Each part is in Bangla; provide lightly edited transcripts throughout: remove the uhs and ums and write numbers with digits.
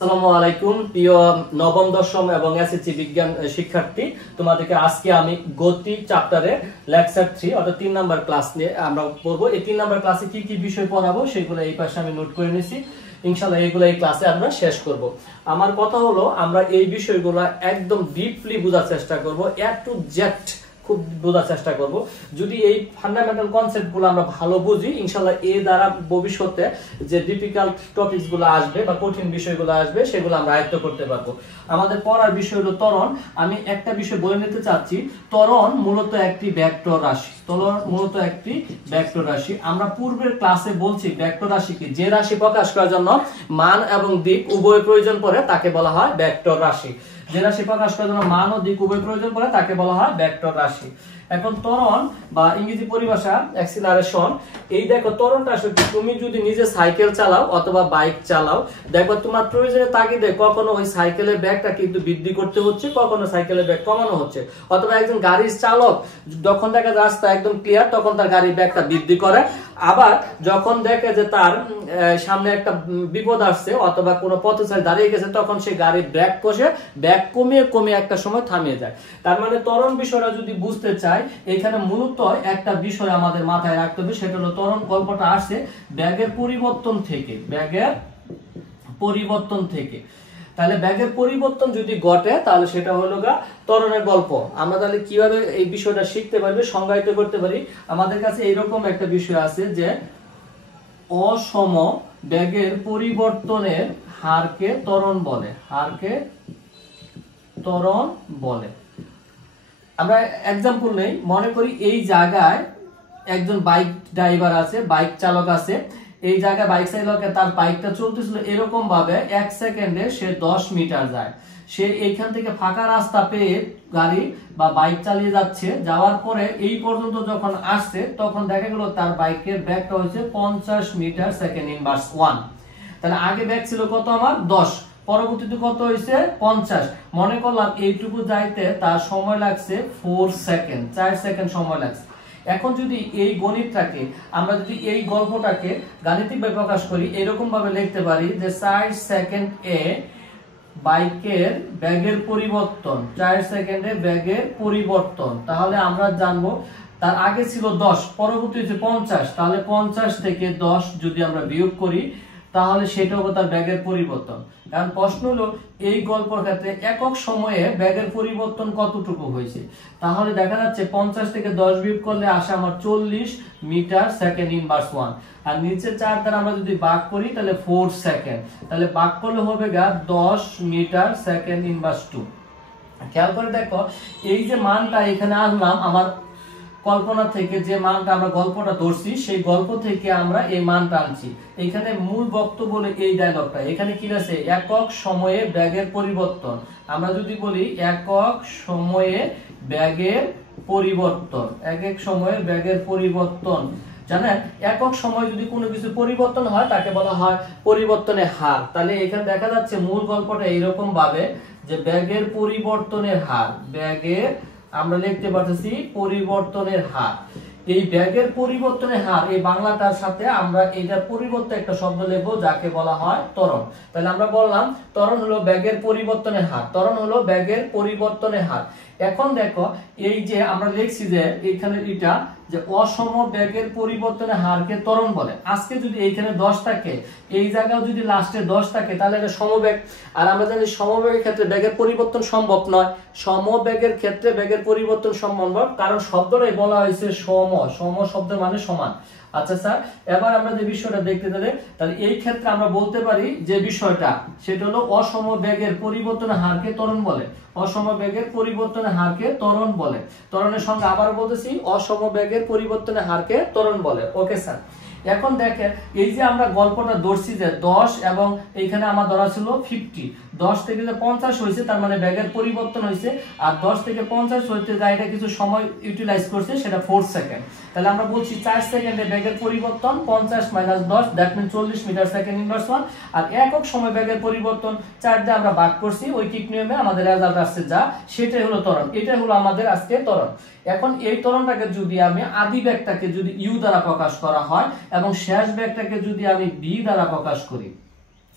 আসসালামু আলাইকুম প্রিয় নবম দশম এবং এসএসসি বিজ্ঞান শিক্ষার্থী, তোমাদেরকে আজকে আমি গতি চ্যাপ্টারে লেকচার 3 অর্থাৎ 3 নাম্বার ক্লাস নিয়ে আমরা পড়ব। এই 3 নাম্বার ক্লাসে কি কি বিষয় পড়াবো সেগুলো এই পাশে আমি নোট করে নিয়েছি। ইনশাআল্লাহ এগুলো এই ক্লাসে আমরা শেষ করব। আমার কথা হলো আমরা এই বিষয়গুলো একদম ডিপলি বোঝার চেষ্টা করব, এ টু জেড খুব বোঝার চেষ্টা করব। যদি এই ফান্ডামেন্টাল কনসেপ্টগুলো আমরা ভালো বুঝি, ইনশাআল্লাহ এর দ্বারা ভবিষ্যতে যে ডিফিকাল্ট টপিকসগুলো আসবে বা কঠিন বিষয়গুলো আসবে সেগুলো আমরা আয়ত্ত করতে পারবো। আমাদের পড়ার বিষয় হলো ত্বরণ। আমি একটা বিষয় বলে নিতে চাচ্ছি, ত্বরণ মূলত একটি ভেক্টর রাশি। ত্বরণ মূলত একটি ভেক্টর রাশি। আমরা পূর্বের ক্লাসে বলছি ভেক্টর রাশি কি, যে রাশি প্রকাশ করার জন্য মান এবং দিক উভয় প্রয়োজন পড়ে তাকে বলা হয় ভেক্টর রাশি। যে রাশি প্রকাশ করার জন্য মান ও দিক উভয় প্রয়োজন পড়ে তাকে বলা হয় ভেক্টর রাশি। এখন ত্বরণ বা ইংরেজি পরিভাষা অ্যাক্সিলারেশন, এই দেখো ত্বরণটা আসলে তুমি যদি নিজে সাইকেল চালাও অথবা বাইক চালাও, দেখো তোমার প্রয়োজনের তাগিদে কখনো ওই সাইকেলের ব্যাগটা কিন্তু বৃদ্ধি করতে হচ্ছে, কখনো সাইকেলের ব্যাগ কমানো হচ্ছে। অথবা একজন গাড়ির চালক যখন দেখে রাস্তা একদম ক্লিয়ার তখন তার গাড়ির ব্যাগটা বৃদ্ধি করে, আবার যখন দেখে যে তার সামনে একটা বিপদ আসছে অথবা কোনো পথচারী দাঁড়িয়ে গেছে তখন সে গাড়ির ব্রেক কষে ব্যাগ কমিয়ে কমিয়ে একটা সময় থামিয়ে যায়। তার মানে ত্বরণ বিষয়টা যদি বুঝতে চাই, এখানে মূলত একটা বিষয় আমাদের মাথায় রাখতে হবে, সেটা হলো ত্বরণ গল্পটা আসছে ব্যাগের পরিবর্তন থেকে। ব্যাগের পরিবর্তন থেকে, তাহলে ব্যাগের পরিবর্তন যদি ঘটে তাহলে সেটা হলো গা ত্বরণের গল্প। আমরা তাহলে কিভাবে এই বিষয়টা শিখতে পারবে, সংজ্ঞায়িত করতে পারি। আমাদের কাছে এইরকম একটা বিষয় আছে যে অসম ব্যাগের পরিবর্তনের হারকে ত্বরণ বলে। হারকে ত্বরণ বলে। আমরা এক্সাম্পল নেই, মনে করি এই জায়গায় একজন বাইক ড্রাইভার আছে, বাইক চালক আছে। এই জায়গায় বাইক চালকে তার বাইকটা চলতেছিল এরকম ভাবে 1 সেকেন্ডে সে 10 মিটার যায়। সে এইখান থেকে ফাঁকা রাস্তা পেয়ে গাড়ি বা বাইক চালিয়ে যাচ্ছে, যাওয়ার পরে এই পর্যন্ত যখন আসছে তখন দেখা গেল তার বাইকের ব্যাগটা হয়েছে 50 মিটার সেকেন্ড ইনভার্স 1। তাহলে আগে ব্যাগ ছিল কত আমার 10, পরবর্তীতে কত হয়েছে 50। মনে করলাম এইটুকু যাইতে তার সময় লাগছে 4 সেকেন্ড, 4 সেকেন্ড সময় লাগছে। এখন যদি এই গণিতটাকে আমরা যদি এই গল্পটাকে গাণিতিকভাবে প্রকাশ করি, এরকম ভাবে লিখতে পারি যে 4 সেকেন্ড এ বাইকের ব্যাগের পরিবর্তন, 4 সেকেন্ডে ব্যাগের পরিবর্তন। তাহলে আমরা জানবো তার আগে ছিল 10, পরবর্তী হচ্ছে 50। তাহলে 50 থেকে 10 যদি আমরা বিয়োগ করি তাহলে সেটা হবে তার ব্যাগের পরিবর্তন। কারণ প্রশ্ন হলো এই গল্পের ক্ষেত্রে একক সময়ে ব্যাগের পরিবর্তন কতটুকু হয়েছে। তাহলে দেখা যাচ্ছে 50 থেকে 10 বিয়োগ করলে আসে আমার 40 মিটার সেকেন্ড ইনভার্স 1। আর নিচে 4 দ্বারা আমরা যদি ভাগ করি তাহলে 4 সেকেন্ড, তাহলে ভাগ করলে হবে গা 10 মিটার সেকেন্ড ইনভার্স 2। খেয়াল করে দেখো এই যে মানটা এখানে আনলাম আমার কল্পনা থেকে, যে মানটা আমরা গল্পটা ধরছি সেই গল্প থেকে আমরা এই মানটা আনছি। এখানে মূল বক্তব্য বলে এই ডায়লগটা এখানে কি আছে, একক সময়ে ব্যাগের পরিবর্তন। আমরা যদি বলি একক সময়ে ব্যাগের পরিবর্তন, এক সময়ে ব্যাগের পরিবর্তন, জানেন একক সময় যদি কোনো কিছু পরিবর্তন হয় তাকে বলা হয় পরিবর্তনের হার। তাহলে এখানে দেখা যাচ্ছে মূল গল্পটা এইরকম ভাবে যে ব্যাগের পরিবর্তনের হার, ব্যাগের আমরা লিখতে পারতেছি পরিবর্তনের হার। এই ব্যাগের পরিবর্তনের হার এই বাংলাটার সাথে আমরা এটার পরিবর্তে একটা শব্দ লিখবো যাকে বলা হয় ত্বরণ। তাহলে আমরা বললাম ত্বরণ হলো ব্যাগের পরিবর্তনের হার, ত্বরণ হলো ব্যাগের পরিবর্তনের হার। এখন দেখো এই যে আমরা লিখছি যে এখানে এটা যে অসম ব্যাগের পরিবর্তনের হারকে ত্বরণ বলে। আজকে যদি এইখানে 10 থাকে, এই জায়গায় যদি লাস্টে 10 থাকে তাহলে এটা সমবেগ। আর আমরা জানি সমবেগের ক্ষেত্রে ব্যাগের পরিবর্তন সম্ভব নয়, সমবেগের ক্ষেত্রে ব্যাগের পরিবর্তন সম্ভব, কারণ শব্দটাই বলা হয়েছে সম। সম শব্দের মানে সমান। আচ্ছা স্যার, এবার আমরা যে বিষয়টা দেখতে গেলে তাহলে এই ক্ষেত্রে আমরা বলতে পারি যে বিষয়টা সেটা হলো অসম বেগের পরিবর্তনের হারকে ত্বরণ বলে। অসম বেগের পরিবর্তনের হারকে ত্বরণ বলে। ত্বরণের সঙ্গে আবার বলতেছি অসম বেগের পরিবর্তনের হারকে ত্বরণ বলে। ওকে স্যার, এখন দেখেন এই যে আমরা গল্পটা ধরছি যে 10 এবং এইখানে আমার ধরা ছিল 50, 10 থেকে যে 50 হয়েছে তার মানে ব্যাগের পরিবর্তন হয়েছে। আর 10 থেকে 50 হইতে যায় এটা কিছু সময় ইউটিলাইজ করছে, সেটা 4 সেকেন্ড। তাহলে আমরা বলছি 4 সেকেন্ডে ব্যাগের পরিবর্তন 50 minus 10, that mean 40 metre second inverse 1। আর একক সময় ব্যাগের পরিবর্তন 4 দিয়ে আমরা ভাগ করছি ঐকিক নিয়মে, আমাদের রেজাল্ট আসছে যা, সেটাই হলো ত্বরণ। এটাই হলো আমাদের আজকে ত্বরণ। এখন এই ত্বরণটাকে যদি আমি আদি ব্যাগটাকে যদি ইউ দ্বারা প্রকাশ করা হয় এবং শেষ ব্যাগটাকে যদি আমি বি দ্বারা প্রকাশ করি,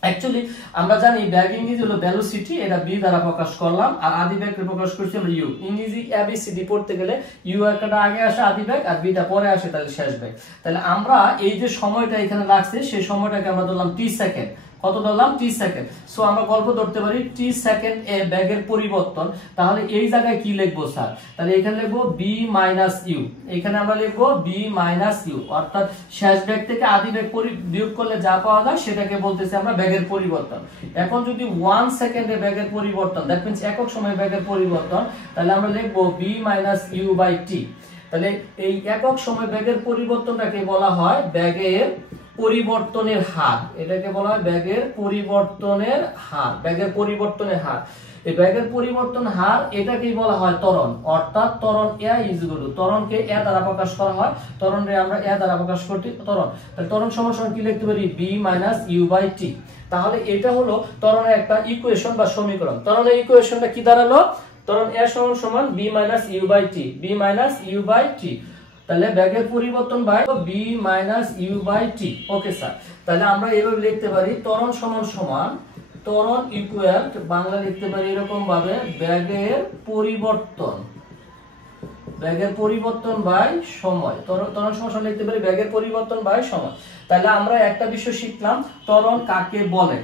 অ্যাকচুয়ালি আমরা জানি ব্যাগ ইংরেজি হলো ভেলোসিটি, এটা বি দ্বারা প্রকাশ করলাম, আর আদি ব্যাগকে প্রকাশ করছি আমরা ইউ। ইংরেজি এবিসিডি পড়তে গেলে ইউ একটা আগে আসে আদি ব্যাগ, আর বিটা পরে আসে তাহলে শেষ ব্যাগ। তাহলে আমরা এই যে সময়টা এখানে লাগছে সেই সময়টাকে আমরা ধরলাম টি সেকেন্ড। কত ধরলাম? টি সেকেন্ড। সো আমরা গল্প ধরতে পারি টি সেকেন্ড এ ব্যাগের পরিবর্তন। তাহলে এই জায়গায় কি লিখবো স্যার? তাহলে এখানে লিখবো বি মাইনাস ইউ, এখানে আমরা লিখবো বি মাইনাস ইউ, অর্থাৎ শেষ ব্যাগ থেকে আদি ব্যাগ বিয়োগ করলে যা পাওয়া যায় সেটাকে বলতেছি আমরা ব্যাগের পরিবর্তন। এখন যদি 1 সেকেন্ডে ব্যাগের পরিবর্তন, দ্যাট মিন্স একক সময়ে ব্যাগের পরিবর্তন, তাহলে আমরা লিখবো B minus U by T. তাহলে এই একক সময় ব্যাগের পরিবর্তনটাকে বলা হয় ব্যাগের পরিবর্তনের হার, এটাকে বলা হয় ব্যাগের পরিবর্তনের হার, ব্যাগের পরিবর্তনের হার। এই ব্যাগের পরিবর্তন হার এটাকেই বলা হয় ত্বরণ, অর্থাৎ ত্বরণ এ ইকুয়াল টু, ত্বরণকে এ দ্বারা প্রকাশ করা হয়, ত্বরণকে আমরা এ দ্বারা প্রকাশ করতে ত্বরণ। তাহলে ত্বরণ সমান কি লিখতে পারি? B minus U by T. তাহলে এটা হলো ত্বরণের একটা ইকুয়েশন বা সমীকরণ। ত্বরণের ইকুয়েশনটা কি দাঁড়ালো? ত্বরণ এ সমান V minus U by T, V minus U by T. তাহলে ব্যাগের পরিবর্তন by V minus U by T. Okay sir, তাহলে আমরা এভাবে লিখতে পারি ত্বরণ সমান ত্বরণ ইকুয়াল, বাংলা লিখতে পারি এরকম ভাবে ব্যাগের পরিবর্তন, ব্যাগের পরিবর্তন বাই সময়। ত্বরণ সমান লিখতে পারি ব্যাগের পরিবর্তন বাই সময়। তাহলে আমরা একটা বিষয় শিখলাম, ত্বরণ কাকে বলে,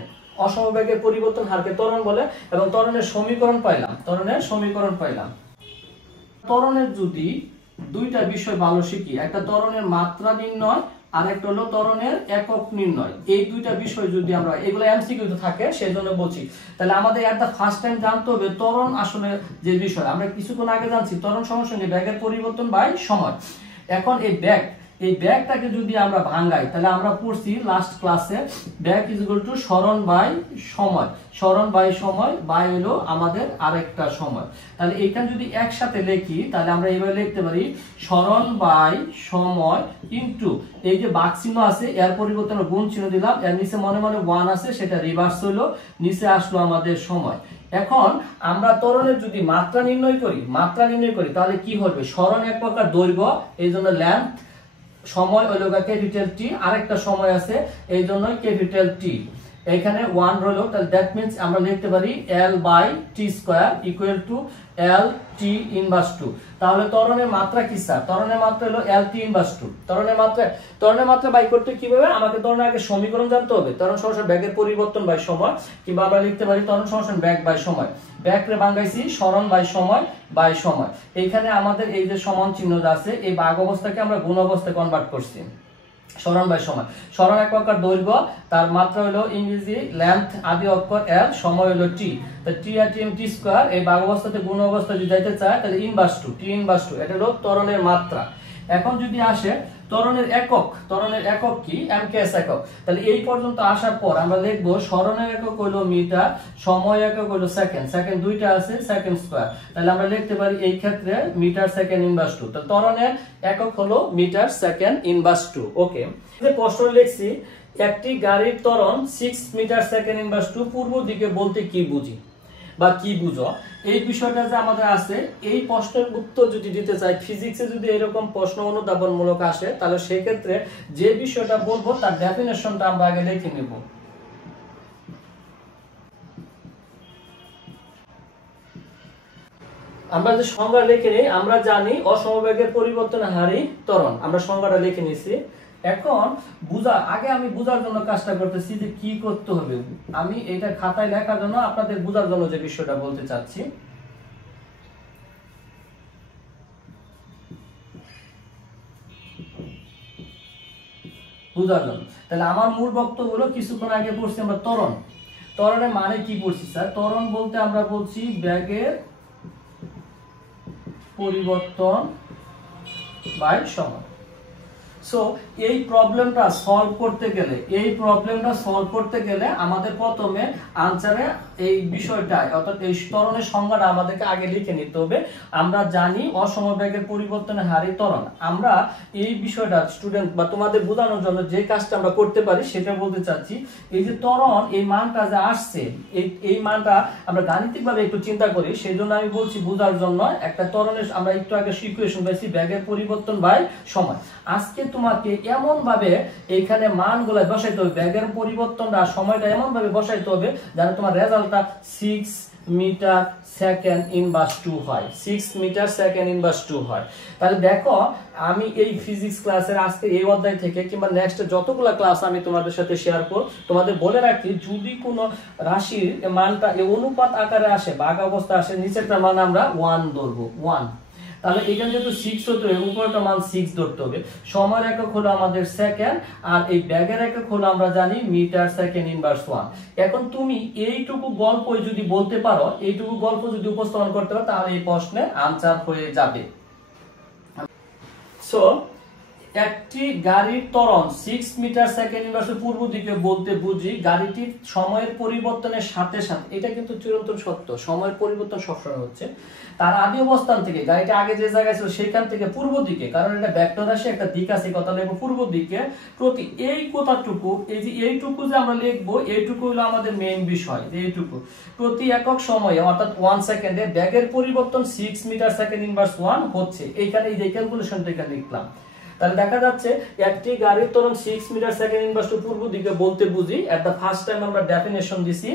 অসমবেগের পরিবর্তন হারকে ত্বরণ বলে, এবং ত্বরণের সমীকরণ পাইলাম, ত্বরণের সমীকরণ পাইলাম। ত্বরণের যদি দুইটা বিষয় ভালো শিখি, একটা ত্বরণের মাত্রা নির্ণয় আর একটা হলো ত্বরণের একক নির্ণয়। এই দুইটা বিষয় যদি আমরা, এগুলো এমসিকিউতে থাকে সেজন্য বলছি, তাহলে আমাদের এট দা ফার্স্ট টাইম জানতে হবে ত্বরণ আসলে যে বিষয় আমরা কিছুক্ষণ আগে জানছি, ত্বরণ সমান ব্যাগের পরিবর্তন বাই সময়। এখন এই ব্যাগটাকে যদি আমরা ভাঙাই, তাহলে আমরা পড়ছি লাস্ট ক্লাসে ব্যাগ ইজ ইকুয়াল টু সরণ বাই সময়, সরণ বাই সময় বাই হলো আমাদের আরেকটা সময়। তাহলে এখানে যদি একসাথে লিখি তাহলে আমরা এইভাবে লিখতে পারি সরণ বাই সময় ইনটু এই যে ভাগ চিহ্ন আছে এর পরিবর্তে আমরা গুণ চিহ্ন দিলাম, এর নিচে মনে মনে 1 আছে সেটা রিভার্স হলো, নিচে আসলো আমাদের সময়। এখন আমরা ত্বরণের যদি মাত্রা নির্ণয় করি তাহলে কি হবে? সরণ এক প্রকার দৈর্ঘ্য, এই জন্য লেন্থ, সময় হলো ক্যাপিটাল টি, আরেকটা সময় আছে এই জন্য ক্যাপিটাল টি। এখানে 1 রইলো, তাহলে দ্যাট মিন্স আমরা লিখতে পারি L by T square equal to L T inverse 2। তাহলে ত্বরণের মাত্রা কি স্যার? ত্বরণের মাত্রা হলো L T ইনভার্স 2। ত্বরণের মাত্রা বাই করতে কিভাবে? আমাকে ত্বরণের আগে সমীকরণ জানতে হবে, ত্বরণ সমান ব্যাগের পরিবর্তন বাই সময়, কিংবা আমরা লিখতে পারি ত্বরণ সমান ব্যাগ বাই সময়। ব্যাগরে ভাঙাইছি সরণ বাই সময় বাই সময়। এইখানে আমাদের এই যে সমান চিহ্ন আছে এই ভাগ অবস্থাকে আমরা গুণ অবস্থায় কনভার্ট করছি, সরণ বাই সময়। সরণ এক প্রকার দৈর্ঘ্য, তার মাত্রা হলো ইংরেজি লেন্থ, আদি অক্ষর L, সময় হলো T। তো T আর T স্কয়ার এই ভাগ অবস্থাতে গুণ অবস্থা যদি যাইতে চায় তাহলে ইনভার্স 2, T ইনভার্স 2, এটা হলো ত্বরণের মাত্রা। এখন যদি আসে ত্বরণের একক কি? এমকেএস একক। তাহলে এই পর্যন্ত আসার পর আমরা লিখব সরণের একক হলো মিটার, সময় একক হলো সেকেন্ড, সেকেন্ড দুইটা আছে সেকেন্ড স্কয়ার। তাহলে আমরা লিখতে পারি এই ক্ষেত্রে মিটার সেকেন্ড ইনভার্স 2। তাহলে ত্বরণের একক হলো মিটার সেকেন্ড ইনভার্স 2। ওকে, এই প্রশ্ন লিখছি একটি গাড়ির ত্বরণ 6 মিটার সেকেন্ড ইনভার্স 2, পূর্ব দিকে বলতে কি বুঝি বা কি বুঝো, এই বিষয়টা যে আমাদের আছে, এই প্রশ্নের উত্তর যদি দিতে চাই ফিজিক্সে, যদি এরকম প্রশ্ন অনুধাবনমূলক আসে তাহলে সেই ক্ষেত্রে যে বিষয়টা বলবো তার ডেফিনেশনটা আমরা আগে লিখে নেব। আমরা যে সংজ্ঞা লিখে নেই, আমরা জানি অসমবেগের পরিবর্তনের হারই ত্বরণ, আমরা সংজ্ঞাটা লিখে নিছি। এখন আমি বুঝার জন্য কাজটা করতেছি যে কি করতে হবে। আমি এটা খাতায় লেখার জন্য আপনাদের বুঝার জন্য যে বিষয়টা বলতে চাচ্ছি, বুঝার জন্য। তাহলে আমার মূল বক্তব্য হলো কিছুক্ষণ আগে পড়ছি আমরা ত্বরণের মানে কি পড়ছি স্যার? ত্বরণ বলতে আমরা বলছি ব্যাগের পরিবর্তন বাই সময়। সো এই প্রবলেমটা সলভ করতে গেলে আমাদের প্রথমে আনসারে এই বিষয়টা, অর্থাৎ এই ত্বরণের সংজ্ঞাটা আমাদেরকে আগে লিখে নিতে হবে। আমরা জানি অসমবেগের পরিবর্তনের হারই ত্বরণ। আমরা এই বিষয়টা স্টুডেন্ট বা তোমাদের বোঝানোর জন্য যে কাজটা আমরা করতে পারি সেটা বলতে চাচ্ছি। এই যে ত্বরণ, এই মানটা যে আসছে, এই মানটা আমরা গাণিতিকভাবে একটু চিন্তা করি, সেই জন্য আমি বলছি বোঝার জন্য। একটা ত্বরণের আমরা একটু আগে ইকুয়েশন পাইছি ব্যাগের পরিবর্তন বাই সময়। আজকে তোমাকে এমন ভাবে এইখানে মানগুলো বসাইতে হবে, ব্যাগের পরিবর্তনটা সময়টা এমন ভাবে বসাইতে হবে যেন তোমার রেজাল্টটা 6 মিটার সেকেন্ড ইনভার্স 2 হয়, 6 মিটার সেকেন্ড ইনভার্স 2 হয়। তাহলে দেখো আমি এই ফিজিক্স ক্লাসের আজকে এই অধ্যায় থেকে কিংবা নেক্সট যতগুলো ক্লাস আমি তোমাদের সাথে শেয়ার করব, তোমাদের বলে রাখি যদি কোনো রাশির মানটা এই অনুপাত আকারে আসে, ভাগ অবস্থা আসে, নিচেরটা মান আমরা 1 ধরবো, 1। তাহলে এখানে যেহেতু 6 হতে হবে, উপরটা মান 6 ধরতে হবে। সময়ের একক হলো আমাদের সেকেন্ড, আর এই ব্যাগের একক হলো আমরা জানি মিটার সেকেন্ড ইনভার্স 1। এখন তুমি এইটুকু গল্প যদি বলতে পারো, এইটুকু গল্প যদি উপস্থাপন করতে পারো, তাহলে এই প্রশ্নে আনসার হয়ে যাবে। সো একটি গাড়ির ত্বরণ 6 মিটার সেকেন্ড ইনভার্স পূর্ব দিকে বলতে বুঝি গাড়িটির সময়ের পরিবর্তনের সাথে সাথে, এটা কিন্তু চিরন্তন সত্য, সময়ের পরিবর্তন সবসময় হচ্ছে, তার আদি অবস্থান থেকে গাড়িটা আগে যে জায়গায় ছিল সেখান থেকে পূর্ব দিকে, কারণ এটা ভেক্টর রাশি একটা দিক আছে, কথা লিখবো পূর্ব দিকে প্রতি এই কথাটুকু, এই যে এইটুকু যে আমরা লিখবো, এইটুকু হলো আমাদের মেইন বিষয়, এইটুকু প্রতি একক সময়ে অর্থাৎ 1 সেকেন্ডে ব্যাগের পরিবর্তন 6 মিটার সেকেন্ড ইনভার্স 1 হচ্ছে। এইখানে এই যে ক্যালকুলেশনটা এখানে লিখলাম। তাহলে দেখা যাচ্ছে একটি গাড়ির ত্বরণ 6 মিটার সেকেন্ড ইনভার্স পূর্ব দিকে বলতে বুঝি, এট দ্য ফার্স্ট টাইম আমরা ডেফিনেশন দিছি,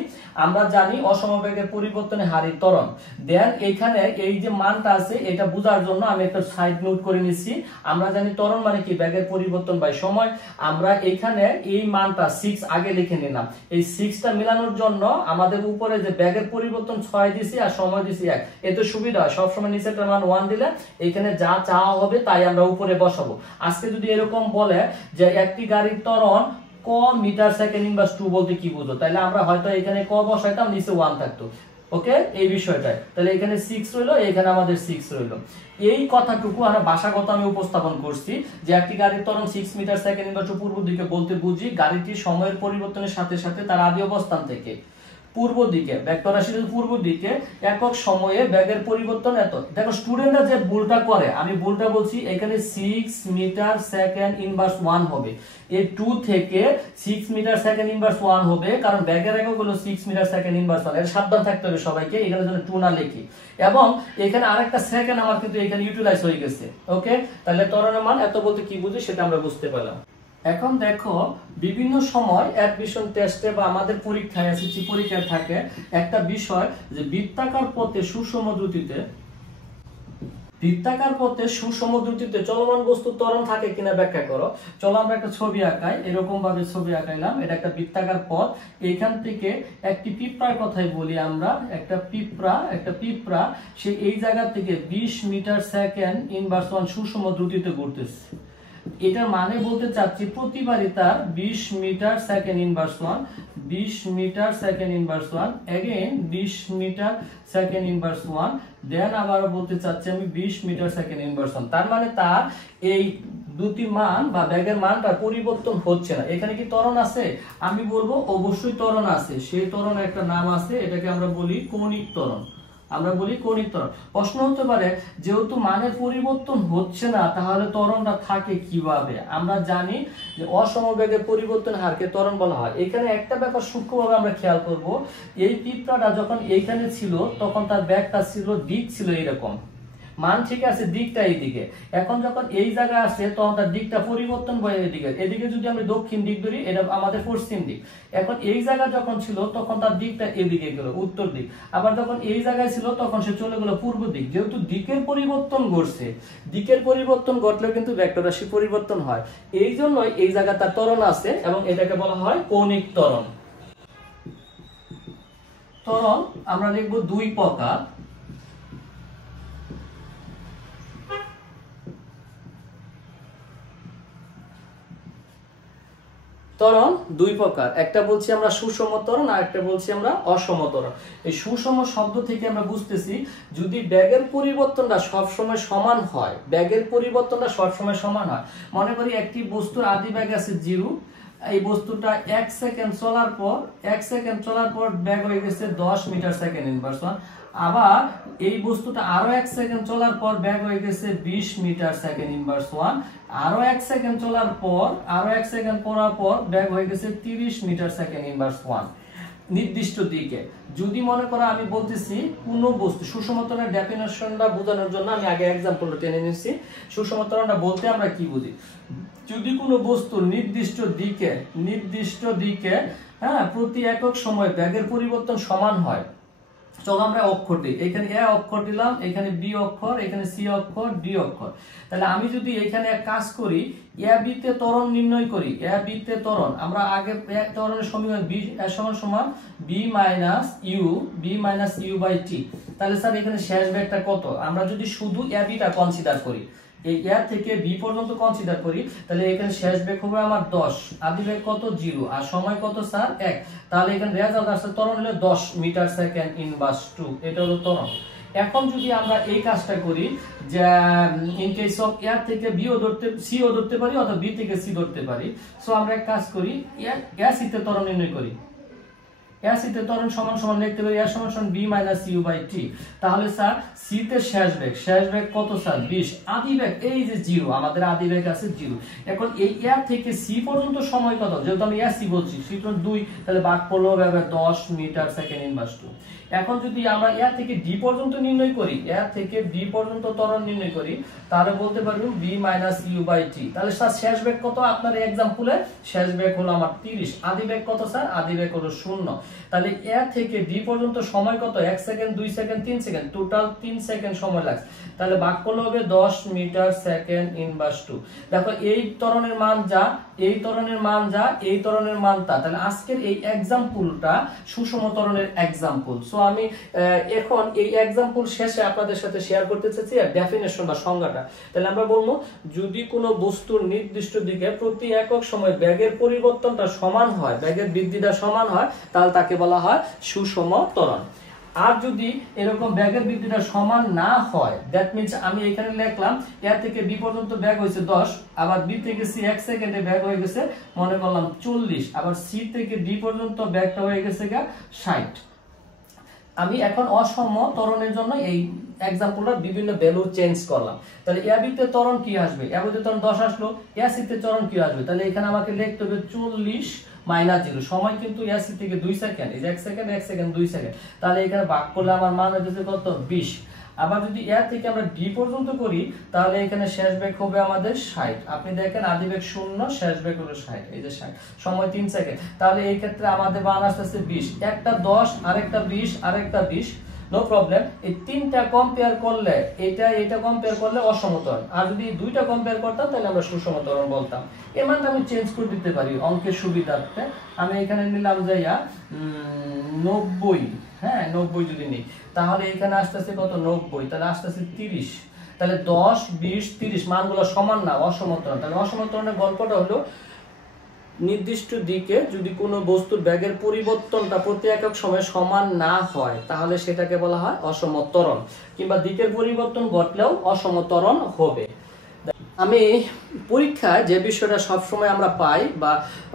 আমরা জানি অসমবেগের পরিবর্তনে হারের ত্বরণ। দেন এইখানে এই যে মানটা আছে এটা বোঝার জন্য আমি একটা সাইড নোট করে নিছি। আমরা জানি ত্বরণ মানে কি, ব্যাগের পরিবর্তন বাই সময়। আমরা এইখানে এই মানটা 6 আগে লিখে নিলাম। এই 6টা মেলানোর জন্য আমাদের উপরে যে ব্যাগের পরিবর্তন 6 দিছি আর সময় দিছি 1, এতে সুবিধা হয় সবসময় নিচেরটার মান 1 দিলে এইখানে যা চাওয়া হবে তাই আমরা উপরে বসাবো। আজকে যদি এরকম বলে যে একটি গাড়ির ত্বরণ ক মিটার সেকেন্ড ইনভার্স 2 বলতে কি বুঝো, তাহলে আমরা হয়তো এখানে ক বসাইতাম, নিচে 1 থাকতো। ওকে, এই বিষয়টাই। তাহলে এখানে 6 রইলো, এখানে আমাদের 6 রইলো। এই কথাটুকু আমরা ভাষাগত আমি উপস্থাপন করছি যে একটি গাড়ির ত্বরণ 6 মিটার সেকেন্ড ইনভার্স পূর্ব দিকে বলতে বুঝি গাড়িটির সময়ের পরিবর্তনের সাথে সাথে তার আদি অবস্থান থেকে পূর্ব দিকে, ভেক্টর রাশির পূর্ব দিকে একক সময়ে ব্যাগের পরিবর্তন এত। দেখো স্টুডেন্টরা যে ভুলটা করে, আমি ভুলটা বলছি, এখানে 6 মিটার সেকেন্ড ইনভার্স 1 হবে, এই 2 থেকে 6 মিটার সেকেন্ড ইনভার্স 1 হবে, কারণ ব্যাগের একক হলো 6 মিটার সেকেন্ড ইনভার্স 1। এর সাবধান থাকতে হবে সবাইকে, এখানে যেন 2 না লিখি। এবং এখানে আরেকটা সেকেন্ড আমার কিন্তু এখানে ইউটিলাইজ হয়ে গেছে। ওকে, তাহলে ত্বরণের মান এত বলতে কি বুঝি সেটা আমরা বুঝতে পারলাম। এখন দেখো বিভিন্ন সময় অ্যাডমিশন টেস্টে বা আমাদের পরীক্ষায় এসএসসি পরীক্ষায় থাকে একটা বিষয় যে বৃত্তাকার পথে সুষম দ্রুতিতে চলমান বস্তু ত্বরণ থাকে কিনা ব্যাখ্যা করো। চলো আমরা একটা ছবি আঁকাই, এরকম ভাবে ছবি আঁকাইলাম। এটা একটা বৃত্তাকার পথ, এইখান থেকে একটি পিঁপড়ার কথাই বলি আমরা, একটা পিঁপড়া সে এই জায়গা থেকে 20 মিটার সেকেন্ড ইনভার্স 1 সুষম দ্রুতিতে ঘুরতেছে। এটার মানে বলতে চাচ্ছি প্রতিবারই তার 20 metre second inverse 1, 20 metre second inverse 1, again 20 metre second inverse 1, then আবার বলতে চাচ্ছি আমি 20 মিটার সেকেন্ড ইনভার্স 1। তার মানে তার এই দুটি মান বা ব্যাগের মানটা পরিবর্তন হচ্ছে না। এখানে কি ত্বরণ আছে? আমি বলবো অবশ্যই ত্বরণ আছে। সেই ত্বরণের একটা নাম আছে, এটাকে আমরা বলি কৌণিক ত্বরণ। প্রশ্ন হতে পারে যেহেতু মানের পরিবর্তন হচ্ছে না তাহলে ত্বরণটা থাকে কিভাবে? আমরা জানি যে অসমবেগের পরিবর্তন হারকে ত্বরণ বলা হয়। এখানে একটা ব্যাপার সূক্ষ্মভাবে আমরা খেয়াল করব, এই পিঁপড়াটা যখন এইখানে ছিল তখন তার ব্যাগটা ছিল, দিক ছিল এরকম, মান ঠিক আছে, দিকটা এইদিকে। এখন যখন এই জায়গায় আসে তখন তার দিকটা পরিবর্তন হয় এদিকে। এদিকে যদি আমরা দক্ষিণ দিক ধরি, এটা আমাদের পশ্চিম দিক। এখন এই জায়গা যখন ছিল তখন তার দিকটা এদিকে গেল, উত্তর দিক। আবার যখন এই জায়গায় ছিল তখন সে চলে গেল পূর্ব দিক। যেহেতু দিকের পরিবর্তন ঘটছে, দিকের পরিবর্তন ঘটলেও কিন্তু ভেক্টর রাশি পরিবর্তন হয়। এই জন্যই এই জায়গা তার ত্বরণ আছে এবং এটাকে বলা হয় কৌণিক ত্বরণ। ত্বরণ আমরা লিখবো দুই প্রকার। ত্বরণ দুই প্রকার, একটা বলছি আমরা সুষম ত্বরণ আর একটা বলছি আমরা অসম ত্বরণ। এই সুষম শব্দ থেকে আমরা বুঝতেছি যদি ব্যাগের পরিবর্তনটা সবসময় সমান হয়, মনে করি একটি বস্তুর আদি ব্যাগ আছে 0, এই বস্তুটা 1 সেকেন্ড চলার পর ব্যাগ হয়ে গেছে 10 মিটার সেকেন্ড ইনভার্স 1। আবার এই বস্তুটা আরো 1 সেকেন্ড চলার পর ব্যাগ হয়ে গেছে 20 মিটার সেকেন্ড ইনভার্স 1। আরো 1 সেকেন্ড চলার পর, আরো 1 সেকেন্ড পড়ার পর ব্যাগ হয়ে গেছে 30 মিটার সেকেন্ড ইনভার্স 1 নির্দিষ্ট দিকে। যদি মনে করো আমি বলতেছি কোন বস্তু, সুষম ত্বরণের ডেফিনেশনটা বোঝানোর জন্য আমি আগে एग्जांपलটা টেনে নিচ্ছি। সুষম ত্বরণটা বলতে আমরা কি বুঝি? যদি কোনো বস্তু নির্দিষ্ট দিকে হ্যাঁ প্রতি একক সময় বেগের পরিবর্তন সমান হয়। চলো আমরা অক্ষর দিই, এখানে এ অক্ষর দিলাম, এখানে বি অক্ষর, এখানে সি অক্ষর, ডি অক্ষর। তাহলে আমি যদি এখানে এক কাজ করি, এ বি তে ত্বরণ নির্ণয় করি, এ বি তে ত্বরণ, আমরা আগে ত্বরণের সমীকরণ বি সমান V minus U by T. তাহলে স্যার এখানে শেষ বেগটা কত? আমরা যদি শুধু এ বিটা কনসিডার করি, এই এ থেকে বি পর্যন্ত কনসিডার করি, তাহলে এখানে শেষ বেগ হবে আমার 10, আদি বেগ কত 0, আর সময় কত স্যার 1। তাহলে এখানে রেজাল্ট আসছে ত্বরণ হলো 10 মিটার সেকেন্ড ইনভার্স 2, এটা হলো ত্বরণ। এখন যদি আমরা এই কাজটা করি যে ইন কেস অফ এ থেকে বি ও ধরতে সি ও ধরতে পারি অথবা বি থেকে সি ধরতে পারি, সো আমরা এক কাজ করি, এ সি তে ত্বরণ নির্ণয় করি। সি তে ত্বরণ সমান লিখতে পারি এ সমান V minus U by T. তাহলে স্যার সি তে শেষ বেগ কত স্যার 20, আদি বেগ এই যে 0, আমাদের আদি বেগ আছে 0। এখন এই এ থেকে সি পর্যন্ত সময় কত? যেহেতু আমি সি বলছি, সূত্র 2, তাহলে ভাগ করলে হবে 10 মিটার সেকেন্ড ইনভার্স 2। এখন যদি আমরা এ থেকে ডি পর্যন্ত নির্ণয় করি, এ থেকে ডি পর্যন্ত ত্বরণ নির্ণয় করি, তাহলে বলতে পারবো B minus U by T. তাহলে স্যার শেষ বেগ কত? আপনার এক্সাম্পলে শেষ বেগ হলো আমার 30, আদি বেগ কত স্যার? আদি বেগ হলো 0। তাহলে এ থেকে ডি পর্যন্ত সময় কত? 1 second, 2 second, 3 second, total 3 second সময় লাগছে। তাহলে ভাগ করলে হবে 10 মিটার সেকেন্ড ইনভার্স 2। দেখো এই ত্বরণের মান যা, এই ত্বরণের মান যা, এই ত্বরণের মান তা। তাহলে আজকের এই এক্সাম্পলটা সুষম ত্বরণের এক্সাম্পল। সো আমি এখন এই এক্সাম্পল শেষে আপনাদের সাথে শেয়ার করতে চাচ্ছি ডেফিনেশন বা সংজ্ঞাটা। তাহলে আমরা বলবো, যদি কোনো বস্তুর নির্দিষ্ট দিকে প্রতি একক সময় বেগের পরিবর্তনটা সমান হয়, বেগের বৃদ্ধিটা সমান হয়, তাহলে তাকে বলা হয় সুষম ত্বরণ। আর যদি এরকম বেগের বৃদ্ধিটা সমান না হয়, দ্যাট মিন্স আমি এখানে লিখলাম এ থেকে বি পর্যন্ত বেগ হয়েছে 10, আবার বি থেকে সি 1 সেকেন্ডে বেগ হয়ে গেছে মনে করলাম 40, আবার সি থেকে ডি পর্যন্ত বেগটা হয়ে গেছে 60। আমি এখন অসম ত্বরণের জন্য এই এক্সাম্পলটা বিভিন্ন ভ্যালু চেঞ্জ করলাম। তাহলে এ বি তে ত্বরণ কি আসবে? এ বি তে ত্বরণ 10 আসলো, এ সি তে ত্বরণ কি আসবে? তাহলে এখানে আমাকে লিখতে হবে 40 মাইনাস 0, সময় কিন্তু এ সি থেকে 2 সেকেন্ড, এই যে 1 সেকেন্ড 2 সেকেন্ড। তাহলে এখানে ভাগ করলে আমার মান হচ্ছে কত? 20। আবার যদি এ থেকে আমরা ডি পর্যন্ত করি, তাহলে এখানে শেষ বেগ হবে আমাদের 60। আপনি দেখেন আদি বেগ 0, শেষ বেগ হলো 60, এই যে 60, সময় 3 সেকেন্ড। তাহলে এই ক্ষেত্রে আমাদের মান আসছে 20, একটা 10, আরেকটা 20, আরেকটা 20, নো প্রবলেম। এই তিনটা কম্পেয়ার করলে এটা কম্পেয়ার করলে অসম ত্বরণ, আর যদি এই দুইটা কম্পেয়ার করতাম তাহলে আমরা সুষম ত্বরণ বলতাম। এর মানটা আমি চেঞ্জ করে দিতে পারি অঙ্কের সুবিধার্থে। আমি এখানে নিলাম যাইয়া 90, হ্যাঁ 90 যদি নিই, তাহলে এখানে আসতেছে কত? 90, তাহলে আসতেছে 30। তাহলে 10, 20, 30 মানগুলো সমান না, অসম ত্বরণ। তাহলে অসম ত্বরণের গল্পটা হলো, নির্দিষ্ট দিকে যদি কোনো বস্তুর বেগের পরিবর্তনটা প্রতি একক সময় সমান না হয়, তাহলে সেটাকে বলা হয় অসম ত্বরণ, কিংবা দিকের পরিবর্তন ঘটলেও অসম ত্বরণ হবে। আমি পরীক্ষায় যে বিষয়টা সবসময় আমরা পাই বা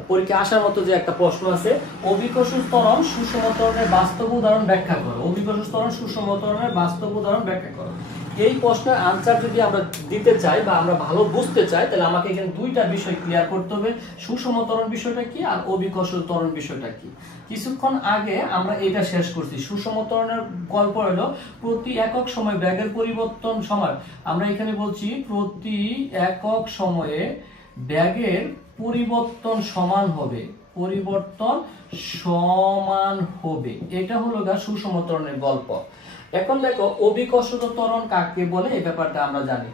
পরীক্ষা আসার মতো যে একটা প্রশ্ন আছে, অভিকর্ষ ত্বরণ সুষম ত্বরণের বাস্তব উদাহরণ ব্যাখ্যা করো। অভিকর্ষ ত্বরণ সুষম ত্বরণের বাস্তব উদাহরণ ব্যাখ্যা করো। এই প্রশ্নের আনসার যদি আমরা দিতে চাই বা আমরা ভালো বুঝতে চাই, তাহলে আমাকে এখানে দুইটা বিষয় ক্লিয়ার করতে হবে, সুষম ত্বরণ বিষয়টা কি আর অভিকর্ষ ত্বরণ বিষয়টা কি। কিছুক্ষণ আগে আমরা এটা শেষ করছি। সুষম ত্বরণের গল্প হলো প্রতি একক সময় বেগের পরিবর্তন সময়, আমরা এখানে বলছি প্রতি একক সময়ে বেগের পরিবর্তন সমান হবে, এটা হলো সুষম ত্বরণের গল্প। এখন দেখো অভিকর্ষ ত্বরণ কাকে বলে, এই ব্যাপারটা আমরা জানি।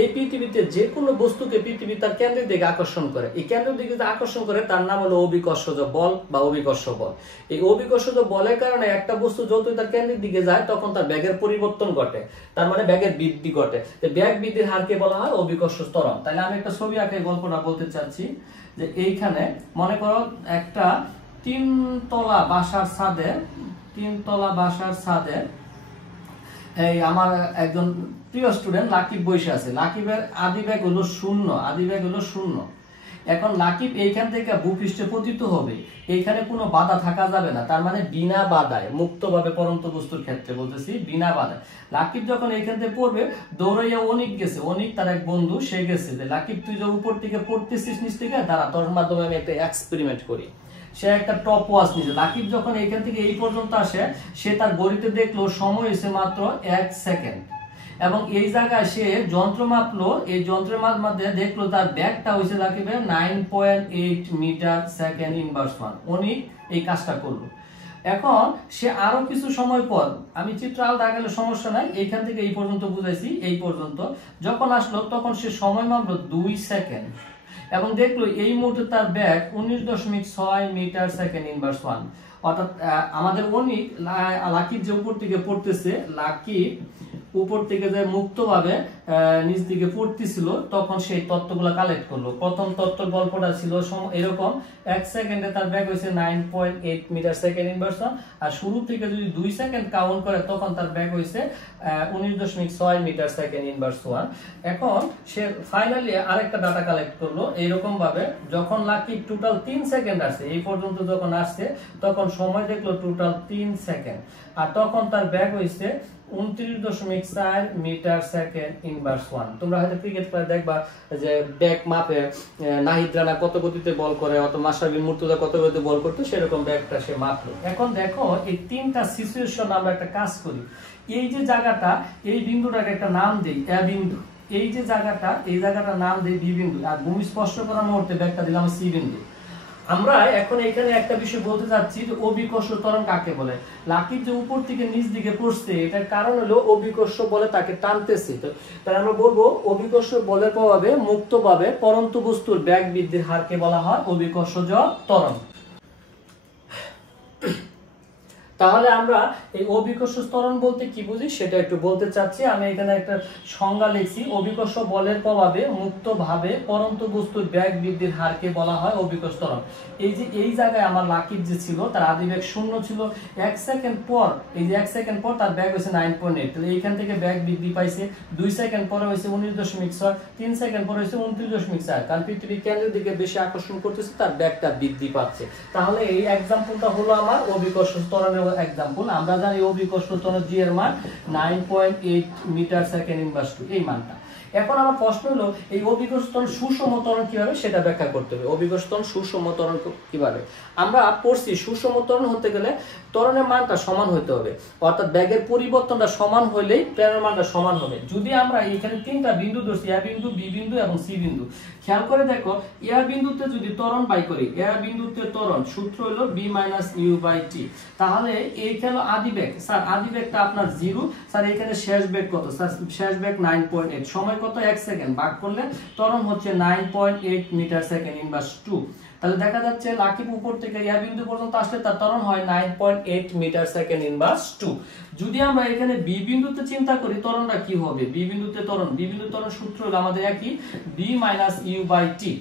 এই পৃথিবীতে যে কোনো বস্তুকে পৃথিবী তার কেন্দ্রের দিকে আকর্ষণ করে, এই কেন্দ্রের দিকে আকর্ষণ করে তার নাম হলো অভিকর্ষজ বল বা অভিকর্ষ বল। এই অভিকর্ষজ বলের কারণে একটা বস্তু যতই তার কেন্দ্রের দিকে যায় তখন তার বেগের পরিবর্তন ঘটে, তার মানে বেগের বৃদ্ধি ঘটে। বেগ বৃদ্ধির হারকে বলা হয় অভিকর্ষ ত্বরণ। তাহলে আমি একটা ছবি আঁকে গল্পটা বলতে চাচ্ছি, যে এইখানে মনে করো একটা 3 তলা বাসার ছাদে এই আমার একজন প্রিয় স্টুডেন্ট লাকিব বসে আছে। লাকিবের আদি বেগ হলো 0, এখন লাকিব এইখান থেকে ভূপৃষ্ঠে পতিত হবে, এইখানে কোনো বাধা থাকা যাবে না, তার মানে বিনা বাধায়, মুক্তভাবে পরন্ত বস্তুর ক্ষেত্রে বলতেছি বিনা বাধায়। লাকিব যখন এইখান থেকে পড়বে, দৌড়াইয়া অনিক গেছে, অনিক তার এক বন্ধু, সে গেছে যে লাকিব তুই যে উপর থেকে পড়তেছিস নিচ থেকে, দাঁড়া তোর মাধ্যমে আমি একটা এক্সপেরিমেন্ট করি। সে একটা টপ ওয়াচ নিয়েছে। লাকিব যখন এইখান থেকে এই পর্যন্ত আসে, সে তার ঘড়িতে দেখলো সময় হয়েছে মাত্র 1 সেকেন্ড। এবং এই জায়গায় সে যন্ত্র মাপলো, এই যন্ত্রের মধ্যে দেখলো তার ব্যাগটা হয়েছে রাখবে 9.8 মিটার সেকেন্ড ইনভার্স 1। উনি এই কাজটা করলো। এখন সে আরো কিছু সময় পর, আমি চিত্র আলাদা গেলে সমস্যা নাই, এইখান থেকে এই পর্যন্ত বুঝাইছি, এই পর্যন্ত যখন আসলো তখন সে সময় মাপলো 2 সেকেন্ড এবং দেখলো এই মুহূর্তে তার ব্যাগ 19.6 মিটার সেকেন্ড ইনভার্স 1। অর্থাৎ আমাদের অনেক লাকির যে উপর থেকে পড়তেছে, লাকি উপর থেকে যে মুক্তভাবে নিচ দিকে পড়তেছিল, তখন সেই তথ্যগুলো কালেক্ট করলো। প্রথম তথ্য গল্পটা ছিল এরকম, 1 সেকেন্ডে তার ব্যাগ হয়েছে 9.8 মিটার সেকেন্ড ইনভার্স 1, আর শুরু থেকে যদি 2 সেকেন্ড কাউন্ট করে তখন তার ব্যাগ হয়েছে 19.6 মিটার সেকেন্ড ইনভার্স 1। এখন সে ফাইনালি আরেকটা ডাটা কালেক্ট করলো এরকম ভাবে, যখন লাকি টোটাল 3 সেকেন্ড আসছে, এই পর্যন্ত যখন আসছে তখন সময় দেখলো টোটাল 3 সেকেন্ড, আর তখন তার ব্যাগ হয়েছে 29.4 মিটার সেকেন্ড ইনভার্স 1। তোমরা হয়তো ক্রিকেট খেলা দেখবা যে ব্যাগ মাপে নাহিদ রানা কত গতিতে বল করে, অত মাশরাফি মুর্তজা কত গতিতে বল করতে, সেরকম ব্যাগটা সে মাপলো। এখন দেখো এই তিনটা সিচুয়েশন আমরা একটা কাজ করি। এই যে জায়গাটা, এই বিন্দুটাকে একটা নাম দেই এ বিন্দু, এই যে জায়গাটা, এই জায়গাটার নাম দেই বি বিন্দু, আর ভূমি স্পর্শ করার মুহূর্তে ব্যাগটা দিলাম সি বিন্দু। আমরা এখন এখানে একটা বিষয় বলতে চাচ্ছি যে অভিকর্ষ ত্বরণ কাকে বলে। লাকির যে উপর থেকে নিচ দিকে পড়ছে, এটার কারণ হলো অভিকর্ষ বলে তাকে টানতেছে। তাই আমরা বলবো অভিকর্ষ বলের প্রভাবে মুক্তভাবে পরন্ত বস্তুর ব্যাগ বৃদ্ধির হারকে বলা হয় অভিকর্ষজ ত্বরণ। তাহলে আমরা এই অভিকর্ষ ত্বরণ বলতে কি বুঝি সেটা একটু বলতে চাচ্ছি। আমি এখানে একটা সংজ্ঞা লিখছি, অভিকর্ষ বলের প্রভাবে মুক্তভাবে পরন্ত বস্তুর ব্যাগ বৃদ্ধির হারকে বলা হয় অভিকর্ষ ত্বরণ। এই যে এই জায়গায় আমার লাকির যে ছিল তার আদি ব্যাগ 0 ছিল, 1 সেকেন্ড পর, এই যে 1 সেকেন্ড পর তার ব্যাগ হয়েছে 9.8, তাহলে এইখান থেকে ব্যাগ বৃদ্ধি পাইছে। 2 সেকেন্ড পরে হয়েছে 19.6, 3 সেকেন্ড পরে হয়েছে 29.4, কারণ পৃথিবী কেন্দ্রের দিকে বেশি আকর্ষণ করতেছে, তার ব্যাগটা বৃদ্ধি পাচ্ছে। তাহলে এই এক্সাম্পলটা হলো আমার অভিকর্ষ ত্বরণের এক্সাম্পল। আমরা জানি অভিকর্ষ ত্বরণ জি এর মান 9.8 মিটার সেকেন্ড ইনভার্স 2, এই মানটা। এখন আমার প্রশ্ন হলো এই অভিকর্ষ ত্বরণ সুষম ত্বরণ কিভাবে সেটা ব্যাখ্যা করতে হবে। অভিকর্ষ ত্বরণ সুষম ত্বরণ কিভাবে? আমরা পড়ছি সুষম ত্বরণ হতে গেলে ত্বরণের মানটা সমান হতে হবে, অর্থাৎ ব্যাগের পরিবর্তনটা সমান হলেই প্রেরণের মানটা সমান হবে। যদি আমরা এখানে তিনটা বিন্দু ধরছি, এ বিন্দু, বি বিন্দু এবং সি বিন্দু, খেয়াল করে দেখো এ বিন্দুতে যদি ত্বরণ বাই করি, এ বিন্দুতে ত্বরণ সূত্র হলো B minus U by T. তাহলে এইখানে আদি বেগ, স্যার আদি বেগটা আপনার 0, স্যার এখানে শেষ বেগ কত? স্যার শেষ বেগ 9.8, সময় কত? 1 সেকেন্ড, ভাগ করলে ত্বরণ হচ্ছে 9.8 মিটার সেকেন্ড ইনভার্স 2। তাহলে দেখা যাচ্ছে লাকিব উপর থেকে ইয়া বিন্দু পর্যন্ত আসলে তার ত্বরণ হয় 9.8 মিটার সেকেন্ড ইনভার্স 2। যদি আমরা এখানে বি বিন্দুতে চিন্তা করি ত্বরণটা কি হবে? বি বিন্দুতে ত্বরণ, বি বিন্দুর ত্বরণ সূত্র হলো আমাদের একই, V minus U by T.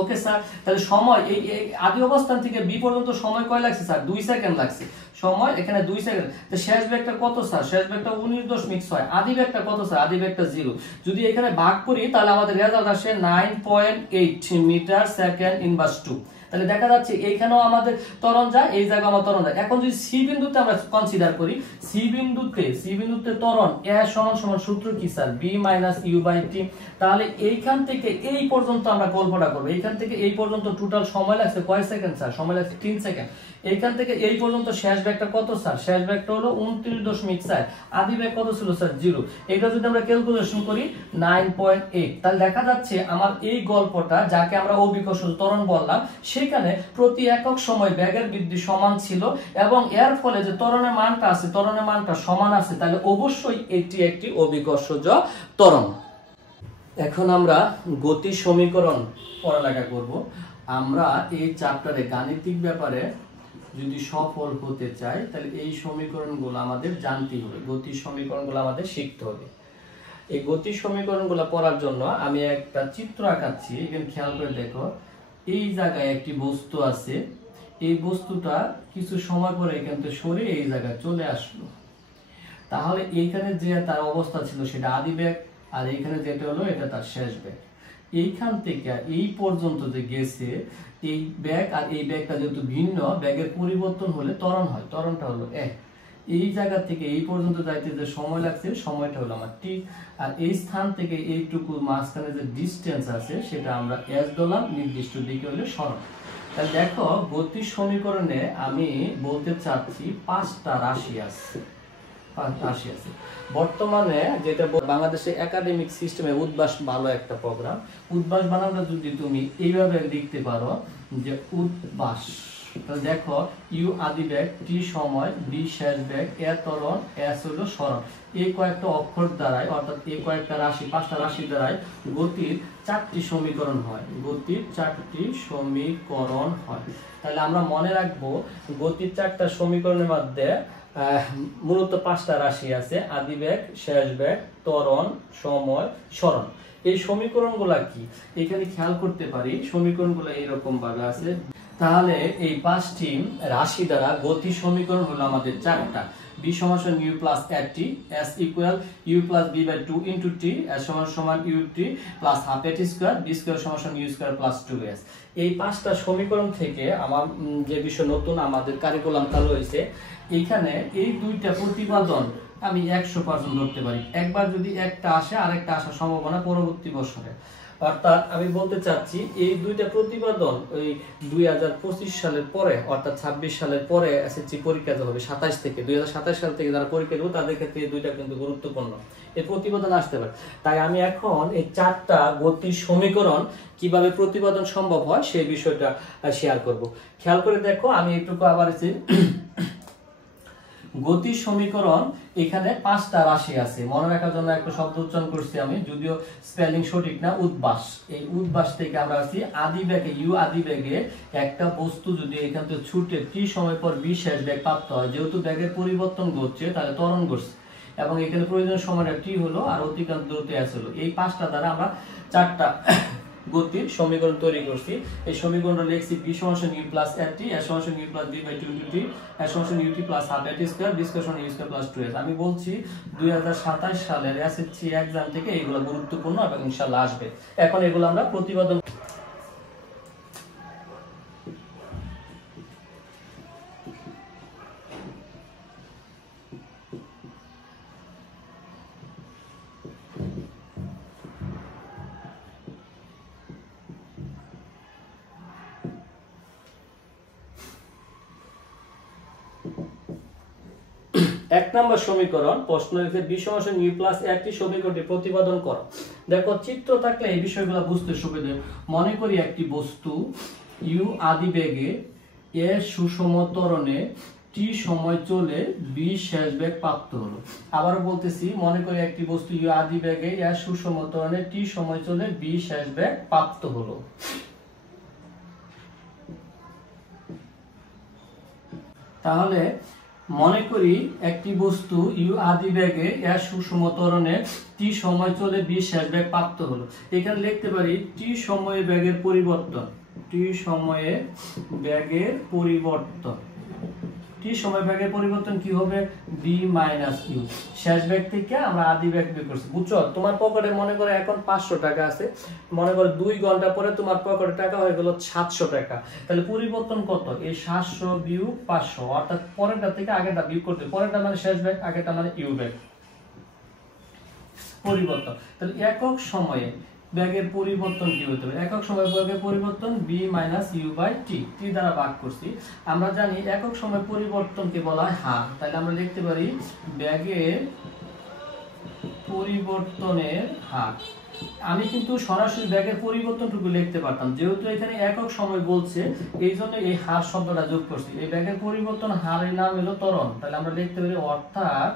Okay sir, তাহলে সময় এই আদি অবস্থান থেকে বি পর্যন্ত সময় কয় লাগছে স্যার? 2 সেকেন্ড লাগছে সময়, এখানে 2 সেকেন্ড। তো শেষ বেগটা কত স্যার? শেষ বেগটা 19.6, আদি বেগটা কত স্যার? আদি বেগটা 0। যদি এখানে ভাগ করি তাহলে আমাদের রেজাল্ট আসে 9.8 মিটার সেকেন্ড ইনভার্স 2। তাহলে দেখা যাচ্ছে এইখানেও আমাদের ত্বরণ যায়, এই জায়গায় আমার ত্বরণ যায়। এখন যদি সি বিন্দুতে আমরা কনসিডার করি, সি বিন্দুতে ত্বরণ এ সমান সমান সূত্র কি sir? V minus U by T. তাহলে এইখান থেকে এই পর্যন্ত আমরা গল্পটা করব। এইখান থেকে এই পর্যন্ত টোটাল সময় লাগছে কয় সেকেন্ড স্যার? সময় লাগছে 3 সেকেন্ড। এইখান থেকে এই পর্যন্ত শেষ ব্যাগটা কত স্যার? শেষ ব্যাগটা হলো 29.4, আদি ব্যাগ কত ছিল স্যার? 0। এটা যদি আমরা ক্যালকুলেশন করি 9.8, তাহলে দেখা যাচ্ছে আমার এই গল্পটা যাকে আমরা অভিকর্ষ ত্বরণ বললাম, সেখানে প্রতি একক সময় ব্যাগের বৃদ্ধি সমান ছিল এবং এর ফলে যে ত্বরণের মানটা আছে, ত্বরণের মানটা সমান আছে, তাহলে অবশ্যই এটি একটি অভিকর্ষজ ত্বরণ। এখন আমরা গতি সমীকরণ পড়ালেখা করব। আমরা এই চ্যাপ্টারে গাণিতিক ব্যাপারে যদি সফল হতে চাই তাহলে এই সমীকরণগুলো আমাদের জানতে হবে, গতি সমীকরণগুলো আমাদের শিখতে হবে। এই গতি সমীকরণগুলো পড়ার জন্য আমি একটা চিত্র আঁকাচ্ছি, এখানে খেয়াল করে দেখো। এই জায়গায় একটি বস্তু আছে, এই বস্তুটা কিছু সময় পরে এখান থেকে সরে এই জায়গায় চলে আসলো। তাহলে এইখানে যে তার অবস্থা ছিল সেটা আদি বেগ, আর এইখানে যেটা হলো এটা তার শেষ বেগ। এইখান থেকে এই পর্যন্ত যে গেছে, এই ব্যাগ আর এই ব্যাগটা যেহেতু ভিন্ন, ব্যাগের পরিবর্তন হলে ত্বরণ হয়, ত্বরণটা হলো 1। এই জায়গা থেকে এই পর্যন্ত যাইতে যে সময় লাগছে সময়টা হলো আমার টি, আর এই স্থান থেকে এইটুকু মাঝখানে যে ডিস্টেন্স আছে সেটা আমরা এস ধরলাম, নির্দিষ্ট দিকে হলে সরণ। তাহলে দেখো গতি সমীকরণে আমি বলতে চাচ্ছি 5টা রাশি আছে। রাশি আছে। বর্তমানে যেটা বাংলাদেশের একাডেমিক সিস্টেমে উদ্বাস ভালো একটা প্রোগ্রাম। উদ্বাস বানানটা যদি তুমি এইভাবে লিখতে পারো যে উদ্বাস, তাহলে দেখো ইউ আদি বেগ, টি সময়, বি শেষ বেগ, এ ত্বরণ, এস হলো সরণ। এই কয়েকটা অক্ষর দ্বারাই অর্থাৎ এই কয়েকটা রাশি, 5টা রাশি দ্বারাই গতির 4টি সমীকরণ হয়। গতির 4টি সমীকরণ হয়। তাহলে আমরা মনে রাখবো গতির 4টা সমীকরণের মধ্যে মূলত 5টা রাশি আছে, আদি বেগ, শেষ বেগ, ত্বরণ, সময়, সরণ। এই সমীকরণগুলা কি এখানে খেয়াল করতে পারি, সমীকরণগুলো এইরকম ভাবে আছে। তাহলে এই 5টি রাশি দ্বারা গতি সমীকরণ হলো আমাদের 4টা। b সমান u plus at, s equal u plus b by 2 into t, s সমান সমান ut plus half at square, b square সমান u স্কয়ার প্লাস 2s। এই 5টা সমীকরণ থেকে আমার যে বিষয় নতুন আমাদের কারিকুলাম চালু হয়েছে, এখানে এই দুইটা প্রতিপাদন আমি 100% ধরতে পারি। একবার যদি একটা আসে আরেকটা আসার সম্ভাবনা পরবর্তী বছরে। অর্থাৎ আমি বলতে চাচ্ছি এই দুইটা প্রতিপাদন ওই 2025 সালের পরে অর্থাৎ 26 সালের পরে এসএসসি পরীক্ষা হবে 27 থেকে 2027 সাল থেকে যারা পরীক্ষা দেবে তাদের ক্ষেত্রে এই দুইটা কিন্তু গুরুত্বপূর্ণ। এই প্রতিপাদন আসতে পারে। তাই আমি এখন এই 4টা গতির সমীকরণ কিভাবে প্রতিপাদন সম্ভব হয় সেই বিষয়টা শেয়ার করব। খেয়াল করে দেখো, আমি একটু আবার গতির সমীকরণ এখানে 5টা রাশি আছে। মনে রাখার জন্য একটা শব্দ উচ্চারণ করছি আমি, যদিও স্পেলিং সঠিক না, উদ্বাস। এই উদ্বাস থেকে আমরা আছি আদি বেগে, ইউ আদি বেগে একটা বস্তু যদি এখান থেকে ছুটে টি সময় পর বি শেষ বেগ প্রাপ্ত হয়, যেহেতু বেগের পরিবর্তন ঘটছে তাহলে ত্বরণ ঘটছে এবং এখানে প্রয়োজনীয় সময়টা টি হলো আর অতিক্রান্ত দূরত্ব এস হলো। এই 5টা দ্বারা আমরা 4টা গতির সমীকরণ তৈরি করছি। এই সমীকরণটা লিখছি b সমান u প্লাস at, s সমান u plus b by 2 into t, s সমান ut plus half at square, b square সমান u স্কয়ার প্লাস 2s। আমি বলছি 2027 সালের এসএসসি এক্সাম থেকে এইগুলো গুরুত্বপূর্ণ এবং ইনশাআল্লাহ আসবে। এখন এগুলো আমরা প্রতিপাদন এক নম্বর সমীকরণ প্রশ্ন লিখে b সমান u প্লাস at সমীকরণটি প্রতিপাদন করো। দেখো চিত্র থাকলে এই বিষয়গুলো বুঝতে সুবিধা। মনে করি একটি বস্তু u আদি বেগে এ সুষম ত্বরণে t সময় চলে b শেষ বেগ প্রাপ্ত হলো। আবার বলতেছি, মনে করি একটি বস্তু u আদি বেগে এ সুষম ত্বরণে t সময় চলে b শেষ বেগ প্রাপ্ত হলো। তাহলে মনে করি একটি বস্তু ইউ আদি বেগে এর সুষম ত্বরণে টি সময় চলে বি শেষ বেগ প্রাপ্ত হলো। এখানে লিখতে পারি টি সময়ে বেগের পরিবর্তন, টি সময়ে বেগের পরিবর্তন, টি সময় বেগের পরিবর্তন কি হবে b মাইনাস ইউ। শেষ বেগ থেকে আমরা আদি বেগ বের করছি। বুঝছো, তোমার পকেটে মনে করে এখন 500 টাকা আছে, মনে করো 2 ঘন্টা পরে তোমার পকেটে টাকা হয়ে গেল 700 টাকা। তাহলে পরিবর্তন কত? এই 700 বিয়োগ 500, অর্থাৎ পরেরটা থেকে আগেরটা বিয়োগ করতে, পরেরটা মানে শেষ বেগ, আগেরটা মানে ইউ বেগ। পরিবর্তন তাহলে একক সময়ে বেগের পরিবর্তন কি হতে হবে? একক সময় বেগের পরিবর্তন b মাইনাস ইউ বাই টি, টি দ্বারা ভাগ করছি। আমরা জানি একক সময় পরিবর্তনকে বলা হয় হার। তাহলে আমরা লিখতে পারি বেগের পরিবর্তনের হার। আমি কিন্তু সরাসরি বেগের পরিবর্তনটুকু লিখতে পারতাম, যেহেতু এখানে একক সময় বলছে এই জন্য এই হার শব্দটা যোগ করছি। এই বেগের পরিবর্তন হারের নাম হলো ত্বরণ। তাহলে আমরা লিখতে পারি অর্থাৎ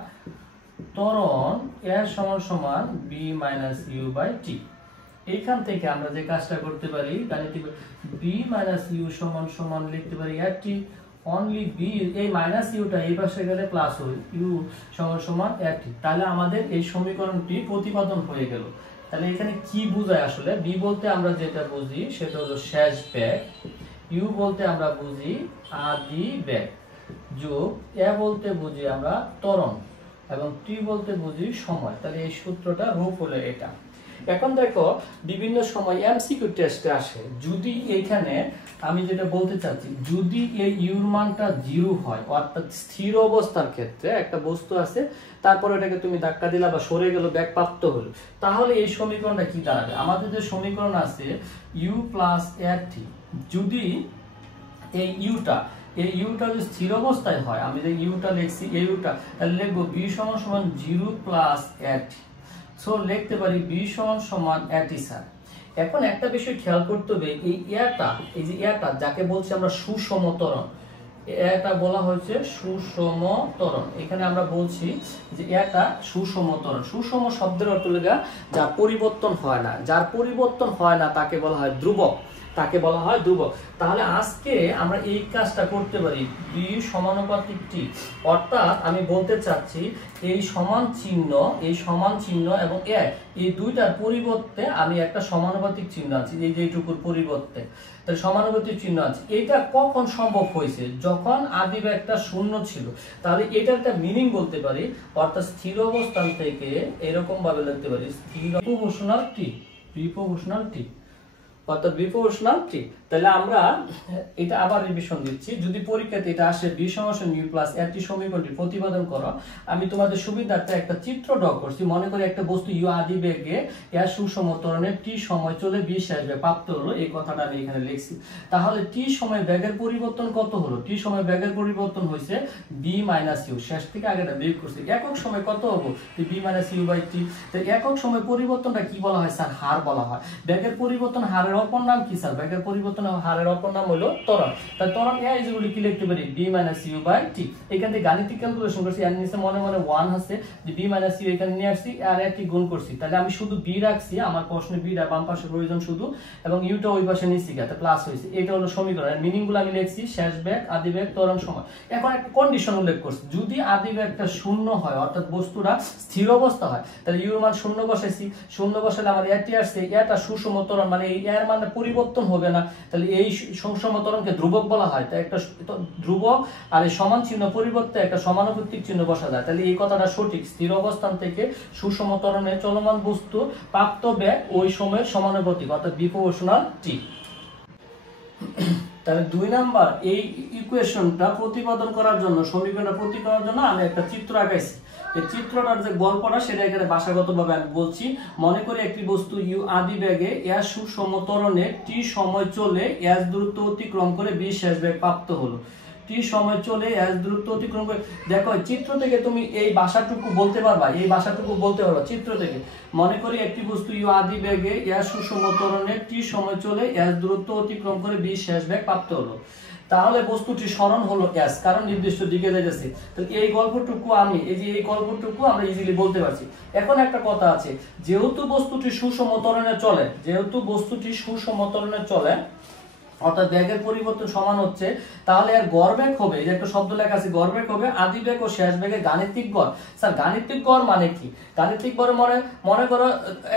ত্বরণ এর সমান সমান b মাইনাস ইউ বাই টি। এইখান থেকে আমরা যে কাজটা করতে পারি গাণিতিক b মাইনাস ইউ সমান সমান লিখতে পারি at অনলি b, এই মাইনাস ইউটা এই পাশে গেলে প্লাস হবে, ইউ সমান সমান at। তাহলে আমাদের এই সমীকরণটি প্রতিপাদন হয়ে গেল। তাহলে এখানে কি বোঝায় আসলে? b বলতে আমরা যেটা বুঝি সেটা হলো শেষ বেগ, ইউ বলতে আমরা বুঝি আদি বেগ, যোগ এ বলতে বুঝি আমরা ত্বরণ এবং টি বলতে বুঝি সময়। তাহলে এই সূত্রটা রূপ হলো এটা। এখন দেখো বিভিন্ন সময় এমসিকিউ টেস্টে আসে, যদি এখানে আমি যেটা বলতে চাচ্ছি, যদি এই ইউর মানটা 0 হয় অর্থাৎ স্থির অবস্থার ক্ষেত্রে একটা বস্তু আছে, তারপর এটাকে তুমি ধাক্কা দিলা বা সরে গেল, বেগ প্রাপ্ত হলো, তাহলে এই সমীকরণটা কি দাঁড়াবে? আমাদের যে সমীকরণ আছে ইউ প্লাস at, যদি এই ইউটা এই ইউটা যদি স্থির অবস্থায় হয়, আমি যে ইউটা লিখছি এই ইউটা, তাহলে লিখবো b সমান সমান 0 প্লাস at। সো লিখতে পারি b সমান সমান at স্যার। এখন একটা বিষয় খেয়াল করতে হবে, এই এটা, এই যে এটা যাকে বলছি আমরা সুষম ত্বরণ, এটা বলা হয়েছে সুষম ত্বরণ। এখানে আমরা বলছি যে এটা সুষম ত্বরণ। সুষম শব্দের অর্থ লেখা যার পরিবর্তন হয় না, যার পরিবর্তন হয় না তাকে বলা হয় ধ্রুবক, তাকে বলা হয় ধ্রুবক। তাহলে আজকে আমরা এই কাজটা করতে পারি b সমানুপাতিক t, অর্থাৎ আমি বলতে চাচ্ছি এই সমান চিহ্ন এবং এই দুইটার পরিবর্তে আমি একটা সমানুপাতিক চিহ্ন আছে, এই যেটুকুর পরিবর্তে তাহলে সমানুপাতিক চিহ্ন আছে। এটা কখন সম্ভব হয়েছে? যখন আদি ব্যাগটা শূন্য ছিল। তাহলে এটা একটা মিনিং বলতে পারি, অর্থাৎ স্থির অবস্থান থেকে এরকম ভাবে লিখতে পারি স্থির প্রপোর্শনাল t, অর্থাৎ বিপ্রপোর্শনাল t। তাহলে আমরা এটা আবার রিভিশন দিচ্ছি, যদি পরীক্ষাতে এটা আসে b সমান u প্লাস at সমীকরণটি প্রতিপাদন করো, আমি তোমাদের সুবিধার্থে একটা চিত্র ড্র করছি। মনে করি একটা বস্তু u আদি বেগে এর সুষম ত্বরণে t সময় চলে b শেষ বেগে প্রাপ্ত হলো, এই কথাটা আমি এখানে লিখছি। তাহলে t সময় বেগের পরিবর্তন কত হলো? t সময় বেগের পরিবর্তন হয়েছে b - u, শেষ থেকে আগেটা বিয়োগ করছি। একক সময় কত হবে? b - u/t। তো একক সময় পরিবর্তনটা কি বলা হয় স্যার? হার বলা হয়। বেগের পরিবর্তন হারের অপর নাম কি স্যার? বেগের পরিবর্তন হারের অপর নাম হলো ত্বরণ। তাই ত্বরণ a ইকুয়াল কি লিখতে পারি? b - u/t। এখান থেকে গাণিতিক ক্যালকুলেশন করছি, এর নিচে মনে 1 আছে, যে b - u এখানে নিয়ে আসছি আর এটি গুণ করছি। তাহলে আমি শুধু b রাখছি, আমার প্রশ্নে b টা বাম পাশে প্রয়োজন শুধু, এবং u টা ওই পাশে নিচে গিয়ে প্লাস হইছে। এটা হলো সমীকরণ। এর মিনিং গুলো আমি লিখছি, শেষ বেগ, আদি বেগ, ত্বরণ সময়। এখন একটা কন্ডিশন উল্লেখ করছি, যদি আদি বেগটা শূন্য হয়, অর্থাৎ বস্তুটা স্থির অবস্থা হয়, তাহলে u এর মান শূন্য বসাইছি, শূন্য বসালে আমার এটি আসছে, এটা সুষম ত্বরণ, মানে এই এর মানে পরিবর্তন হবে না, তাহলে এই সুষম ত্বরণকে ধ্রুবক বলা হয়। তাই একটা ধ্রুবক আর এই সমান চিহ্ন পরিবর্তে একটা সমানুপাতিক চিহ্ন বসা যায়। তাহলে এই কথাটা সঠিক, স্থির অবস্থান থেকে সুষম ত্বরণে চলমান বস্তু প্রাপ্ত বেগ ওই সময়ের সমানুপাতিক, অর্থাৎ বিপ্রপোর্শনাল t। তাহলে 2 নাম্বার এই ইকুয়েশনটা প্রতিপাদন করার জন্য, সমীকরণটা প্রতিপাদন করার জন্য আমি একটা চিত্র আঁকাইছি। এই চিত্রটার যে গল্পটা সেটা এখানে ভাষাগতভাবে আমি বলছি। মনে করি একটি বস্তু u আদি বেগে এর সুষম ত্বরণে t সময় চলে s দূরত্ব অতিক্রম করে b শেষ বেগ প্রাপ্ত হলো। t সময় চলে s দূরত্ব অতিক্রম করে, দেখো চিত্র থেকে তুমি এই ভাষাটুকু বলতে পারবা, এই ভাষাটুকু বলতে পারবা চিত্র থেকে। মনে করি একটি বস্তু u আদি বেগে এর সুষম ত্বরণে t সময় চলে s দূরত্ব অতিক্রম করে b শেষ বেগ প্রাপ্ত হলো। তাহলে বস্তুটি সরণ হলো s, কারণ নির্দিষ্ট দিকে যাচ্ছে। তাহলে এই গল্পটুকু আমরা ইজিলি বলতে পারছি। এখন একটা কথা আছে, যেহেতু বস্তুটি সুষম ত্বরণে চলে, অর্থাৎ বেগের পরিবর্তন সমান হচ্ছে, তাহলে এর গড় বেগ হবে, এই যে একটা শব্দ লেখা আছে গড় বেগ হবে আদি বেগ ও শেষ বেগের গাণিতিক গড়। স্যার গাণিতিক গড় মানে কি? গাণিতিক গড় মনে করো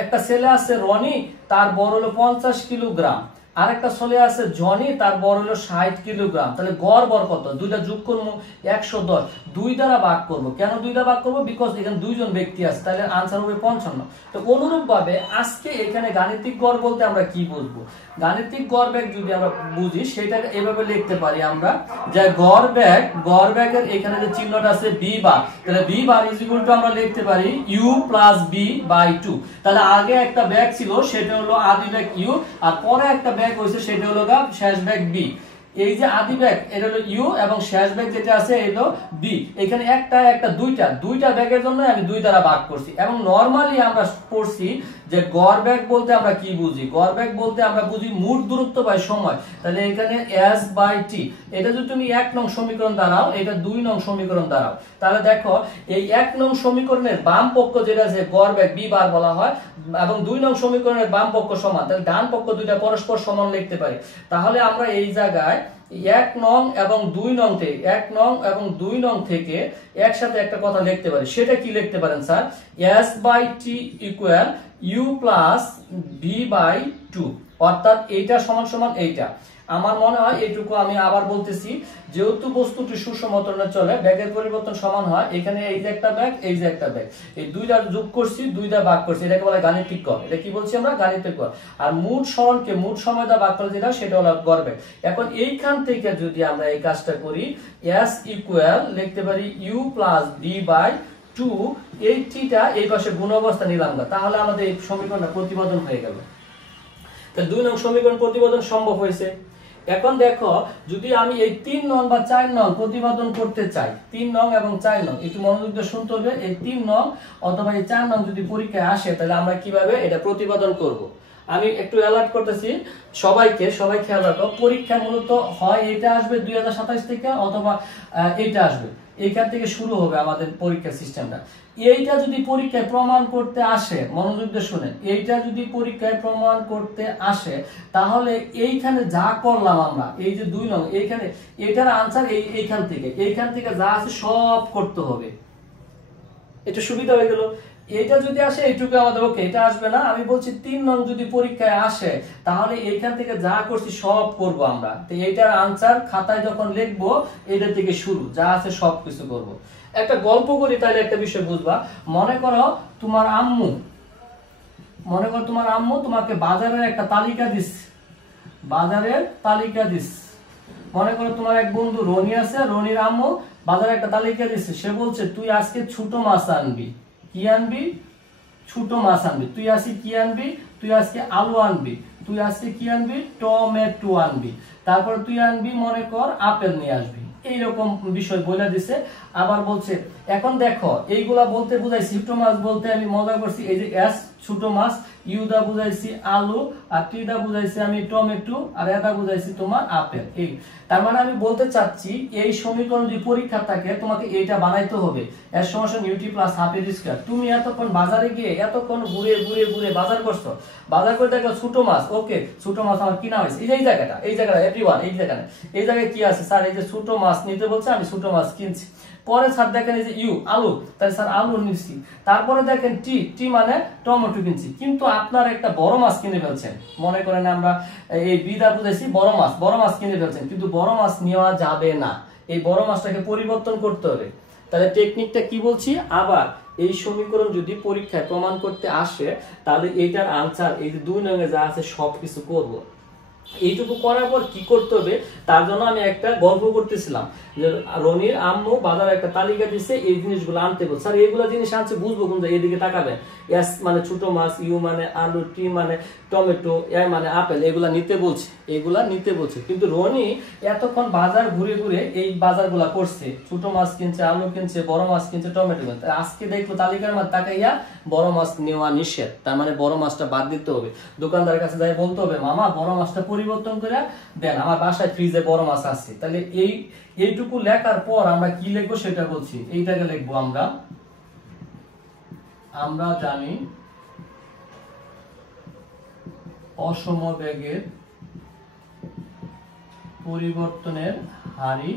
একটা ছেলে আছে রনি, তার বড় হলো 50 কিলোগ্রাম, আর একটা ছেলে আছে জনি, তার বড় হলো 60 কিলোগ্রাম। তাহলে গড় কত? দুইটা যোগ করবো 110, 2 দ্বারা ভাগ করবো। কেন 2 দ্বারা ভাগ করবো? বিকজ এখানে দুইজন ব্যক্তি আছে, তাহলে আনসার হবে 55। তো অনুরূপ ভাবে আজকে এখানে গাণিতিক গড় বলতে আমরা কি বুঝবো? গাণিতিক গড় বেগ যদি আমরা বুঝি, সেটাকে এভাবে লিখতে পারি আমরা, যে গড় বেগের এখানে যে চিহ্নটা আছে b বার, তাহলে b bar is equal to আমরা লিখতে পারি u প্লাস b বাই 2। তাহলে আগে একটা বেগ ছিল, সেটা হলো আদি বেগ u, আর পরে একটা বেগ হইছে, সেটা হলো শেষ বেগ b। এই যে আদি বেগ এটা হলো u এবং শেষ বেগ যেটা আছে এটা b। এখানে একটা দুইটা বেগের জন্য আমি 2 দ্বারা ভাগ করছি। এবং নরমালি আমরা পড়ছি যে গড় বেগ বলতে আমরা কি বুঝি? গড় বেগ বলতে আমরা বুঝি মোট দূরত্ব বাই সময়। তাহলে এখানে s বাই t, এটা যদি তুমি 1 নং সমীকরণ দাঁড়াও, এটা 2 নং সমীকরণ দাঁড়াও, তাহলে দেখো এই 1 নং সমীকরণের বাম পক্ষ যেটা আছে গড় বেগ b বার বলা হয়, এবং 2 নং সমীকরণের বাম পক্ষ সমান, তাহলে ডান পক্ষ দুইটা পরস্পর সমান লিখতে পারি। তাহলে আমরা এই জায়গায় 1 নং এবং 2 নং থেকে একসাথে একটা কথা লিখতে পারি। সেটা কি লিখতে পারেন sir? s by t equal u plus b by 2, অর্থাৎ এইটা সমান সমান এইটা। আমার মনে হয় এইটুকু আমি আবার বলতেছি, যেহেতু বস্তুটি সুষম ত্বরণে চলে, বেগের পরিবর্তন সমান হয়, এখানে এই যে একটা বেগ, এই যে একটা বেগ, এই 2 দ্বারা যোগ করছি, 2 দ্বারা ভাগ করছি, এটাকে বলা হয় গাণিতিক গড়। এটা কি বলছি আমরা? গাণিতিক গড়। আর মোট সরণকে মোট সময় দ্বারা ভাগ করে যেটা, সেটা হলো গড় বেগ। এখন এইখান থেকে যদি আমরা এই কাজটা করি, s ইকুয়াল লিখতে পারি u প্লাস b বাই 2, এই টিটা এই পাশে গুণ অবস্থা নিলাম না, তাহলে আমাদের এই সমীকরণটা প্রতিপাদন হয়ে গেল। তাহলে 2 নং সমীকরণ প্রতিপাদন সম্ভব হয়েছে। এখন দেখো যদি আমি এই 3 নং বা 4 নং প্রতিপাদন করতে চাই, 3 নং এবং 4 নং একটু মনোযোগ দিয়ে শুনতে হবে। এই 3 নং অথবা এই 4 নং যদি পরীক্ষায় আসে তাহলে আমরা কিভাবে এটা প্রতিপাদন করব। আমি একটু অ্যালার্ট করতেছি সবাই খেয়াল রাখো, পরীক্ষা মূলত হয় এটা আসবে 2027 থেকে অথবা এইটা আসবে, এইখান থেকে শুরু হবে আমাদের পরীক্ষা সিস্টেমটা। এইটা যদি পরীক্ষায় প্রমাণ করতে আসে, মনোযোগ দিয়ে শুনেন, এইটা যদি পরীক্ষায় প্রমাণ করতে আসে তাহলে এইখানে যা করলাম আমরা, এই যে 2 নং এইখানে, এটার আনসার এইখান থেকে যা আছে সব করতে হবে। এটা সুবিধা হয়ে গেল। এটা যদি আসে এইটুকু আমাদের ওকে, এটা আসবে না। আমি বলছি 3 নং যদি পরীক্ষায় আসে তাহলে এইখান থেকে যা করছি সব করব আমরা। তো এইটার আনসার খাতায় যখন লিখবো এটা থেকে শুরু, যা আছে সব কিছু করব। একটা গল্প করি তাহলে একটা বিষয় বুঝবা। মনে করো তোমার আম্মু তোমাকে বাজারের একটা তালিকা দিচ্ছে, মনে করো তোমার এক বন্ধু রনি আছে, রনির আম্মু বাজারে একটা তালিকা দিচ্ছে। সে বলছে তুই আজকে ছোট মাছ আনবি। কি আনবি? ছোট মাছ আনবি। তুই আজকে কি আনবি? তুই আজকে আলু আনবি। তুই আজকে কি আনবি? টমেটো আনবি। তারপরে তুই আনবি মনে কর আপেল নিয়ে আসবি। এইরকম বিষয় বলে দিছে। আবার বলছে এখন দেখো এইগুলা বলতে বুঝাইছি, ছোট মাছ বলতে আমি মজা করছি, এই যে এস ছোট মাছ, ইউ দা বুঝাইছি আলু, আর টি দা বুঝাইছি আমি টমেটো, আর এটা বুঝাইছি তোমার আপেল। এই তার মানে আমি বলতে চাচ্ছি এই সমীকরণ যদি পরীক্ষা থাকে তোমাকে এইটা বানাইতে হবে, এর সমান ইউটি প্লাস হাফ এর স্কয়ার। তুমি এতক্ষণ বাজারে গিয়ে এতক্ষণ ঘুরে বাজার করছো, বাজার করে দেখো ছোট মাছ, ওকে ছোট মাছ আমার কিনা হয়েছে এই জায়গাটা এভরিওয়ান, এই জায়গায় কি আছে স্যার? এই যে ছোট মাছ নিতে বলছে, আমি ছোট মাছ কিনছি। পরে স্যার দেখেন এই যে ইউ আলু, তাই স্যার আলু নিচ্ছি। তারপরে দেখেন টি মানে টমেটো কিনছি। কিন্তু আপনার একটা বড় মাছ কিনে ফেলছেন, মনে করেন আমরা এই বিদা বুঝাইছি বড় মাছ কিনে ফেলছেন, কিন্তু বড় মাছ নেওয়া যাবে না, এই বড় মাছটাকে পরিবর্তন করতে হবে। তাহলে টেকনিকটা কি বলছি আবার, এই সমীকরণ যদি পরীক্ষায় প্রমাণ করতে আসে তাহলে এইটার আনসার এই যে 2 নঙে যা আছে সবকিছু করব। এইটুকু করার পর কি করতে হবে তার জন্য আমি একটা গল্প করতেছিলাম যে রনির আম্মু বাজারে একটা তালিকা দিচ্ছে, এই জিনিসগুলো আনতে বলছে। স্যার এইগুলো জিনিস আনছে বুঝবো কোন জায়গায়? এদিকে তাকাবেন, এস মানে ছোট মাছ, ইউ মানে আলু, টি মানে টমেটো, এ মানে আপেল, এগুলা নিতে বলছে। কিন্তু রনি এতক্ষণ বাজার ঘুরে এই বাজারগুলা করছে, ছোট মাছ কিনছে, আলু কিনছে, বড় মাছ কিনছে, টমেটো কিনছে। আজকে দেখলো তালিকার মধ্যে তাকাইয়া বড় মাছ নেওয়া নিষেধ, তার মানে বড় মাছটা বাদ দিতে হবে। দোকানদারের কাছে যাই বলতে হবে মামা বড় মাছটা পরিবর্তন করে দেন, আমার বাসায় ফ্রিজে বড় মাছ আছে। তাহলে এইটুকু লেখার পর আমরা কি লিখবো সেটা বলছি। এইটাকে লিখবো আমরা জানি অসমবেগের পরিবর্তনের হারই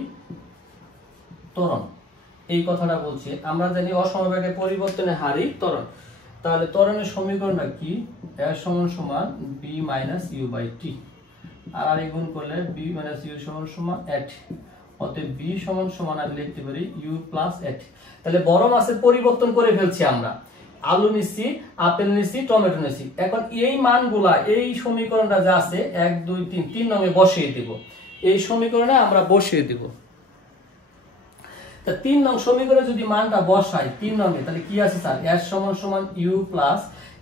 ত্বরণ। এই কথাটা বলছি, আমরা জানি অসমবেগের পরিবর্তনের হারই ত্বরণ। তাহলে ত্বরণের সমীকরণটা কি? এর সমান b - u / t, আর গুণ করলে b - u সমান at। অতএব b সমান আমি লিখতে পারি u + at। তাহলে বড় মাছের পরিবর্তন করে ফেলছি আমরা, আলু নিছি, আপেল নিছি, টমেটো নিছি। এখন এই মানগুলা এই সমীকরণটা যা আছে 1 2 3 নঙে বসিয়ে দেব। এই সমীকরণে আমরা বসিয়ে দেব। তা 3 নং সমীকরণে যদি মানটা বসাই 3 নঙে, তাহলে কি আছে স্যার? s সমান u প্লাস,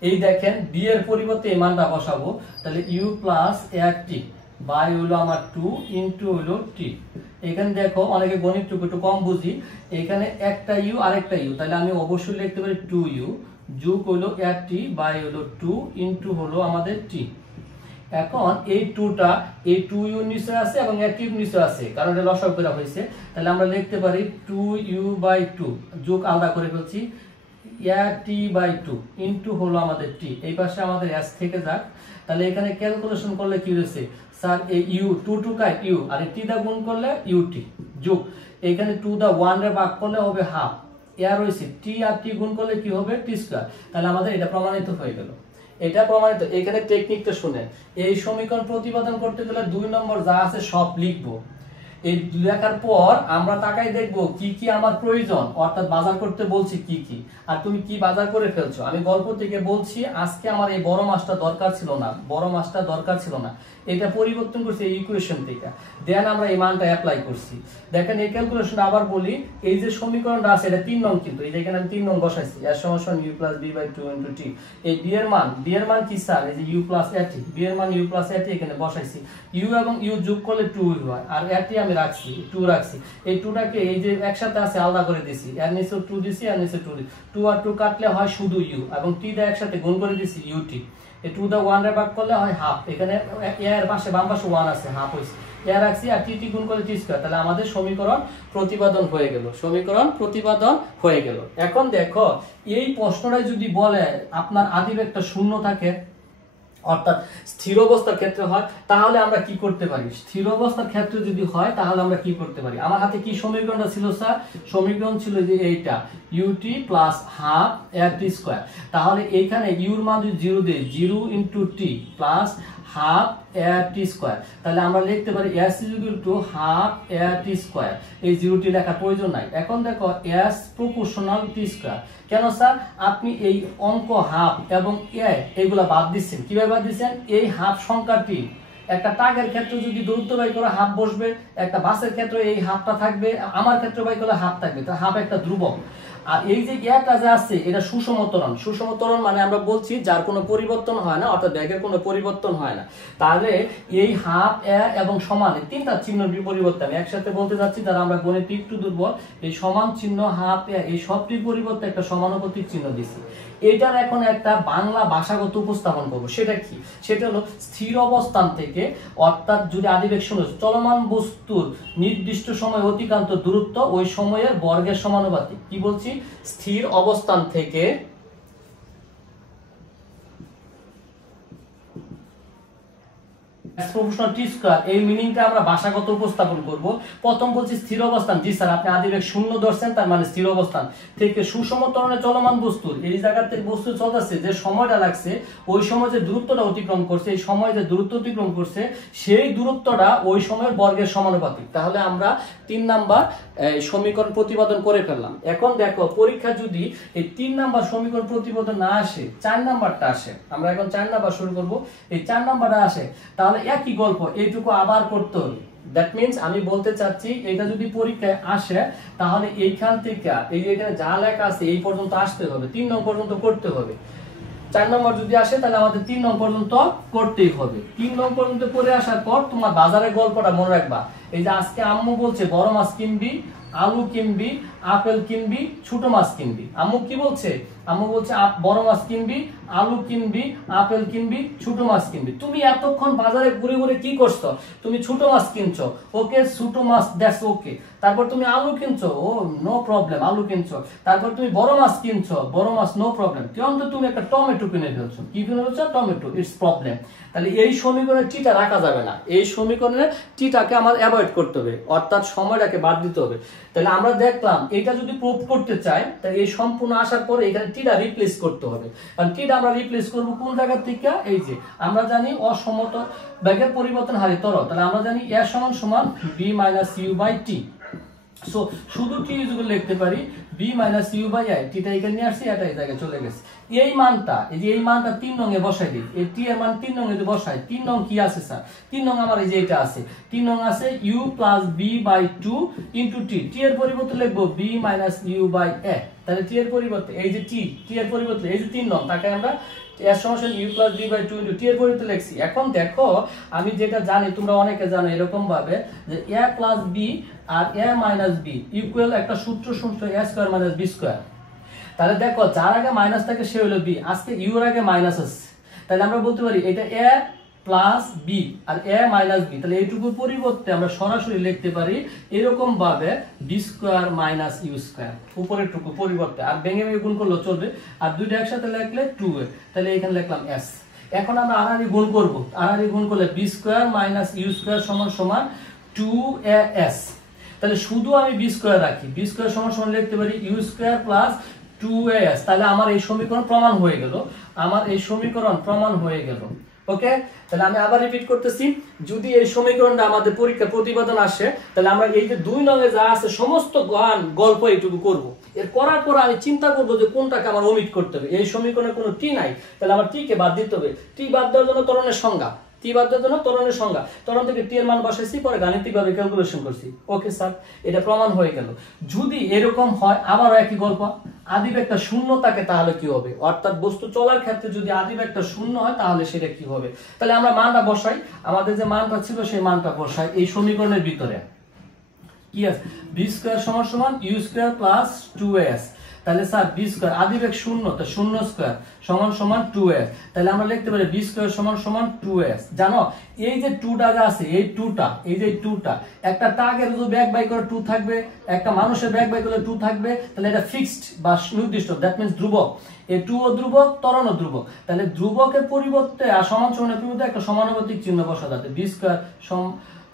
এই দেখেন b এর পরিবর্তে এই মানটা বসাবো, তাহলে u প্লাস at বাই হলো আমার 2 ইনটু হলো t। এখানে দেখো অনেকে গণিতটুকু একটু কম বুঝি, এখানে একটা u আরেকটা u, তাহলে আমি অবশ্যই লিখতে পারি 2u যোগ হলো at বাই হলো 2 ইনটু হলো আমাদের t। এখন এই 2টা এই 2u নিচে আছে এবং at নিচে আছে, কারণ এটা লসাগু করা হয়েছে। তাহলে আমরা লিখতে পারি 2u/2 যোগ আলাদা করে ফেলছি at/2 ইনটু হলো আমাদের t। এই পাশে আমাদের s থেকে যাক। তাহলে এখানে ক্যালকুলেশন করলে কি হয়েছে স্যার? এই u 2 কাট u আর t দা গুণ করলে ut যোগ এখানে 2 দা 1 রে ভাগ করলে হবে হাফ, এর হইছে t আর t গুণ করলে কি হবে? t square. তাহলে আমাদের এটা প্রমাণিত হয়ে গেল। এটা প্রমাণিত। এখানে টেকনিকটা শুনেন, এই সমীকরণ প্রতিপাদন করতে গেলে 2 নম্বর যা আছে সব লিখবো। এই লেখার পর আমরা তাকাই দেখবো কি কি আমার প্রয়োজন, অর্থাৎ বাজার করতে বলছি কি কি, আর তুমি কি বাজার করে ফেলছো। আমি গল্প থেকে বলছি আজকে আমার এই বড় মাছটা দরকার ছিল না, বড় মাছটা দরকার ছিল না, এটা পরিবর্তন করছি এই ইকুয়েশন থেকে, দেন আমরা এই মানটা অ্যাপ্লাই করছি। দেখেন এই ক্যালকুলেশন আবার বলি, এই যে সমীকরণটা আছে এটা 3 নং, কিন্তু এই যে এখানে আমি 3 নং বসাইছি, এর সমান u plus b by 2 into t। এই b এর মান কি স্যার, এই যে u প্লাস at, b এর মান u প্লাস at এখানে বসাইছি, u এবং u যোগ করলে 2 হয়, আর at আমি রাখছি 2 রাখছি। এই 2টাকে এই যে একসাথে আছে আলাদা করে দিছি, এর নিচে 2 দিছি, এর নিচে 2 দিছি, 2 আর 2 কাটলে হয় শুধু u, এবং t দা একসাথে গুণ করে দিছি ut। এই 2 দা 1 রে ভাগ করলে হয় হাফ, এখানে এর পাশে বাম পাশে 1 আছে, হাফ হইছে, এর রাখছি, আর টি গুণ করে t স্কয়ার, তাহলে আমাদের সমীকরণ প্রতিপাদন হয়ে গেল, সমীকরণ প্রতিপাদন হয়ে গেল। এখন দেখো এই প্রশ্নটাই যদি বলে আপনার আদি ভেক্টর শূন্য থাকে, অর্থাৎ স্থির অবস্থার ক্ষেত্রে হয়, তাহলে আমরা কি করতে পারি, স্থির অবস্থার ক্ষেত্রে যদি হয় তাহলে আমরা কি করতে পারি। আমার হাতে কি সমীকরণটা ছিল স্যার, সমীকরণ ছিল যে এইটা ut plus half rt square. তাহলে এইখানে u এর মান যদি 0 দেই, 0 into t plus half rt square, তাহলে আমরা লিখতে পারি s = হাফ rt স্কয়ার। এই 0 টি লেখার প্রয়োজন নাই। এখন দেখো s প্রপোর্শনাল t স্কয়ার, কেন স্যার, আপনি এই অঙ্ক হাফ এবং a এগুলা বাদ দিচ্ছেন, কিভাবে বাদ দিচ্ছেন, এই হাফ সংখ্যাটি একটা টাগের ক্ষেত্রে যদি দূরত্ব বাই করে হাফ বসবে, একটা বাসের ক্ষেত্রে এই হাফটা থাকবে, আমার ক্ষেত্রে বাই করলে হাফ থাকবে, তো হাফ একটা ধ্রুবক। আর এই যে এটা যে আছে এটা সুষম ত্বরণ, সুষম ত্বরণ মানে আমরা বলছি যার কোনো পরিবর্তন হয় না, অর্থাৎ ব্যাগের কোনো পরিবর্তন হয় না। তাহলে এই হাফ এবং সমান এই তিনটা চিহ্নের পরিবর্তে আমি একসাথে বলতে যাচ্ছি, যারা আমরা গণিতে একটু দুর্বল, এই সমান চিহ্ন হাফ এই সবটির পরিবর্তে একটা সমানুপাতিক চিহ্ন দিছি। এটার এখন একটা বাংলা ভাষাগত উপস্থাপন করব, সেটা কি, সেটা হলো স্থির অবস্থান থেকে, অর্থাৎ যদি আদিবেগ শূন্য, চলমান বস্তুর নির্দিষ্ট সময় অতিক্রান্ত দূরত্ব ওই সময়ের বর্গের সমানুপাতিক। কি বলছি, স্থির অবস্থান থেকে প্রপোর্শনাল টি স্কয়ার, এই মিনিংটা আমরা ভাষাগত উপস্থাপন করব। প্রথম বলছি স্থির অবস্থান, জি স্যার আপনি আদিবেগ শূন্য ধরছেন, তার মানে স্থির অবস্থান থেকে সুষম ত্বরণে চলমান বস্তুর, এই জায়গাতে বস্তু চলতেছে যে সময়টা লাগছে, ওই সময় যে দূরত্বটা অতিক্রম করছে, এই সময় যে দূরত্ব অতিক্রম করছে সেই দূরত্বটা ওই সময়ের বর্গের সমানুপাতিক। তাহলে আমরা 3 নাম্বার সমীকরণ প্রতিপাদন করে ফেললাম। এখন দেখো পরীক্ষা যদি এই 3 নাম্বার সমীকরণ প্রতিপাদন না আসে, 4 নাম্বারটা আসে, আমরা এখন 4 নাম্বার শুরু করব, এই 4 নাম্বারটা আসে, তাহলে একই গল্প এইটুকু আবার করতে হবে। দ্যাট মিন্স আমি বলতে চাচ্ছি এটা যদি পরীক্ষায় আসে তাহলে এইখান থেকে এই যে এখানে যা লেখা আছে এই পর্যন্ত আসতে হবে, 3 নং পর্যন্ত করতে হবে। 4 নম্বর যদি আসে তাহলে আমাদের 3 নং পর্যন্ত করতেই হবে। 3 নং পর্যন্ত করে আসার পর তোমার বাজারের গল্পটা মনে রাখবা। এই যে আজকে আম্মু বলছে বড় মাছ কিনবি, আলু কিনবি, আপেল কিনবি, ছোট মাছ কিনবি। আম্মু কি বলছে, আম্মু বলছে বড় মাছ কিনবি, আলু কিনবি, আপেল কিনবি, ছোট মাছ কিনবি। তুমি এতক্ষণ বাজারে ঘুরে ঘুরে কি করছো, তুমি ছোট মাছ কিনছো, ওকে ছোট মাছ, দ্যাটস ওকে। তারপর তুমি আলু কিনছো, ও নো প্রবলেম আলু কিনছো। তারপর তুমি বড় মাছ কিনছো, বড় মাছ নো প্রবলেম। কিন্তু তুমি একটা টমেটো কিনে ফেলছো, কি কিনে ফেলছো, টমেটো, ইটস প্রবলেম। তাহলে এই সমীকরণের টিটা রাখা যাবে না, এই সমীকরণের টিটাকে আমার অ্যাভয়েড করতে হবে, অর্থাৎ সময়টাকে বাদ দিতে হবে। তাহলে আমরা দেখলাম এটা যদি প্রুভ করতে চাই তাহলে এই সম্পূর্ণ আসার পরে এখানে টিটা রিপ্লেস করতে হবে। কারণ টিটা আমরা রিপ্লেস করব কোন জায়গা থেকে, এই যে আমরা জানি অসমত বেগের পরিবর্তন হারে ত্বরণ, তাহলে আমরা জানি এর সমান সমান b - u/t। সো শুধু টি ইকুয়াল লিখতে পারি b - u/i, টিটা এখানে নিয়ে আসছি, এটা এই জায়গায় চলে গেছে। এই মানটা, এই যে এই মানটা 3 নং এ বসাই দিই, এই টি এর মান 3 নং এ বসাই। 3 নং কি আছে স্যার, 3 নং আমার এই যে এটা আছে, 3 নং আছে u + b/2 * t। টি এর পরিবর্তে লিখব b - u/a। তাহলে টি এর পরিবর্তে এই যে টি এর পরিবর্তে এই যে 3 নং, তাকে আমরা এর সমান u + b/2 * t এর পরিবর্তে লিখছি। এখন দেখো আমি যেটা জানি, তোমরা অনেকে জানো এরকম ভাবে যে a + b আর a - b ইকুয়াল একটা সূত্র a² - b²। তাহলে দেখো যার আগে মাইনাস থাকে সে হলো b, আজকে u এর আগে মাইনাস আছে, তাহলে আমরা বলতে পারি এটা a + b আর a - b। তাহলে এইটুকুর পরিবর্তে আমরা সরাসরি লিখতে পারি এরকম ভাবে b² - u², উপরের টুকু পরিবর্তে, আর ভেঙে ভেঙে গুণ করলেও চলবে, আর দুইটা একসাথে লিখলে 2a, তাহলে এখানে লিখলাম s। এখন আমরা আড়াআড়ি গুণ করব, আড়াআড়ি গুণ করলে b² - u² সমান 2as। তাহলে শুধু আমি b² রাখি, b² সমান লিখতে পারি u² + 2as। তাহলে আমার এই সমীকরণ প্রমাণ হয়ে গেল, আমার এই সমীকরণ প্রমাণ হয়ে গেল। ওকে, তাহলে আমি আবার রিপিট করতেছি, যদি এই সমীকরণটা আমাদের পরীক্ষা প্রতিবেদন আসে, তাহলে আমরা এই যে 2 নঙে যা আছে সমস্ত গল্প এইটুকু করব। এর করার পর আমি চিন্তা করব যে কোনটাকে আমার ওমিট করতে হবে। এই সমীকরণে কোনো টি নাই, তাহলে আমার টি কে বাদ দিতে হবে। টি বাদ দেওয়ার জন্য ত্বরণের সংজ্ঞা, টি বাদ দেওয়ার জন্য ত্বরণের সংজ্ঞা, ত্বরণ থেকে টি এর মান বসাইছি, পরে গাণিতিকভাবে ক্যালকুলেশন করছি। ওকে স্যার, এটা প্রমাণ হয়ে গেল। যদি এরকম হয় আবারও একই গল্প, আদি ভেক্টর শূন্য থাকে তাহলে কি হবে, অর্থাৎ বস্তু চলার ক্ষেত্রে যদি আদি ভেক্টর শূন্য হয় তাহলে সেটা কি হবে। তাহলে আমরা মানটা বসাই, আমাদের যে মানটা ছিল সেই মানটা বসাই এই সমীকরণের ভিতরে। কি আছে, বি স্কয়ার সমান সমান ইউ স্কয়ার প্লাস 2s। তাহলে স্যার বি স্কয়ার আদি বেগ শূন্য, তো শূন্য স্কয়ার সমান সমান 2s। তাহলে আমরা লিখতে পারি বি স্কয়ার সমান সমান 2s। জানো এই যে 2টা আছে, এই 2টা, এই যে 2টা, একটা টাগের যদি ব্যাক বাই করে 2 থাকবে, একটা মানুষের ব্যাক বাই করলে 2 থাকবে, তাহলে এটা ফিক্সড বা নির্দিষ্ট, দ্যাট মিন্স ধ্রুবক। এই 2 ও ধ্রুবক, ত্বরণ ও ধ্রুবক। তাহলে ধ্রুবকের পরিবর্তে আর সমান সমানের পরিবর্তে একটা সমানুপাতিক চিহ্ন বসা যাবে, বি স্কয়ার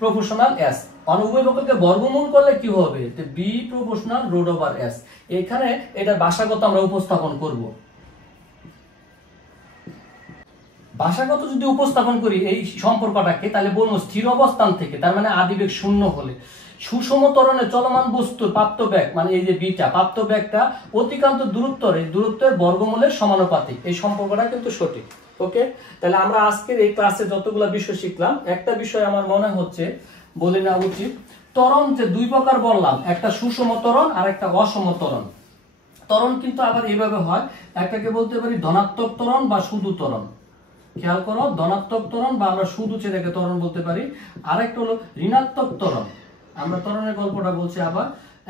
প্রপোর্শনাল s। উভয় পক্ষকে বর্গমূল করলে কি হবে, V proportional root over s। এখানে এটা ভাষাগত আমরা উপস্থাপন করব। ভাষাগত যদি উপস্থাপন করি এই সম্পর্কটাকে, তাহলে বলবো স্থির অবস্থান থেকে, তার মানে আদিবেগ শূন্য হলে সুষম ত্বরণে চলমান বস্তুর প্রাপ্ত বেগ, মানে এই যে বিটা প্রাপ্ত বেগটা অতিক্রান্ত দূরত্বের এই দূরত্বের বর্গমূলের সমানুপাতিক। এই সম্পর্কটা কিন্তু সঠিক। ওকে, তাহলে আমরা আজকের এই ক্লাসে যতগুলো বিষয় শিখলাম, একটা বিষয় আমার মনে হচ্ছে বলে নেওয়া উচিত। ত্বরণ যে 2 প্রকার বললাম, একটা সুষম ত্বরণ আর একটা অসম ত্বরণ। ত্বরণ কিন্তু আবার এইভাবে হয়, একটাকে বলতে পারি ধনাত্মক ত্বরণ বা শুধু ত্বরণ। খেয়াল করো, ধনাত্মক ত্বরণ বা আমরা শুধু ছেড়েকে ত্বরণ বলতে পারি। আরেকটা হলো ঋণাত্মক ত্বরণ। আমরা ত্বরণের গল্পটা বলছি আবার,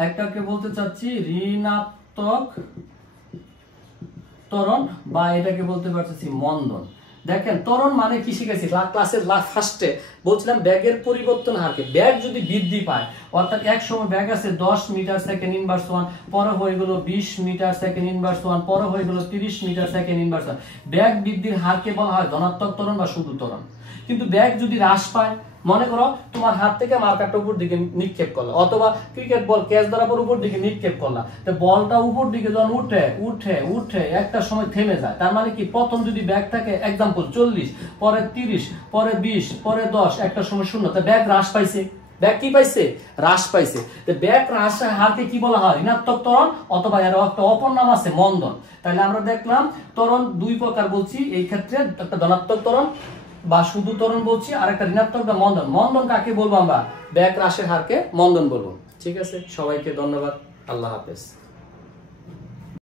একটাকে বলতে চাচ্ছি ঋণাত্মক ত্বরণ বা এটাকে বলতে পারতেছি মন্দন। দেখেন ত্বরণ মানে কি শিখেছি ক্লাসের ফার্স্টে বলছিলাম, ব্যাগের পরিবর্তন হারকে, ব্যাগ যদি বৃদ্ধি পায়, অর্থাৎ এক সময় ব্যাগ আছে 10 মিটার সেকেন্ড ইনভার্স 1, পরে হয়ে গেল 20 মিটার সেকেন্ড ইনভার্স 1, পরে হয়ে গেল 30 মিটার সেকেন্ড ইনভার্স 1। ব্যাগ বৃদ্ধির হারকে বলা হয় ধনাত্মক ত্বরণ বা শুধু ত্বরণ। কিন্তু ব্যাগ যদি হ্রাস পায়, মনে করো তোমার হাত থেকে মার্কারটা উপর দিকে নিক্ষেপ করলা, অথবা ক্রিকেট বল ক্যাচ ধরার পর উপর দিকে নিক্ষেপ করলা, তো বলটা উপর দিকে যখন উঠে উঠে উঠে একটা সময় থেমে যায়। তার মানে কি, প্রথম যদি ব্যাগ থাকে এক্সাম্পল 40, পরে 30, পরে 20, পরে 10, একটা সময় 0, তো ব্যাগ হ্রাস পাইছে। ব্যাগ কি পাইছে, হ্রাস পাইছে। তো ব্যাগ হ্রাসের হারকে কি বলা হয়, ঋণাত্মক ত্বরণ, অথবা এর একটা অপর নাম আছে মন্দন। তাহলে আমরা দেখলাম ত্বরণ 2 প্রকার বলছি, এই ক্ষেত্রে একটা ধনাত্মক ত্বরণ বা শুধু ত্বরণ বলছি, আর একটা ঋণাত্মক বা মন্দন। মন্দন কাকে বলবো আমরা, ব্যাগ হ্রাসের হারকে মন্দন বলবো। ঠিক আছে, সবাইকে ধন্যবাদ, আল্লাহ হাফেজ।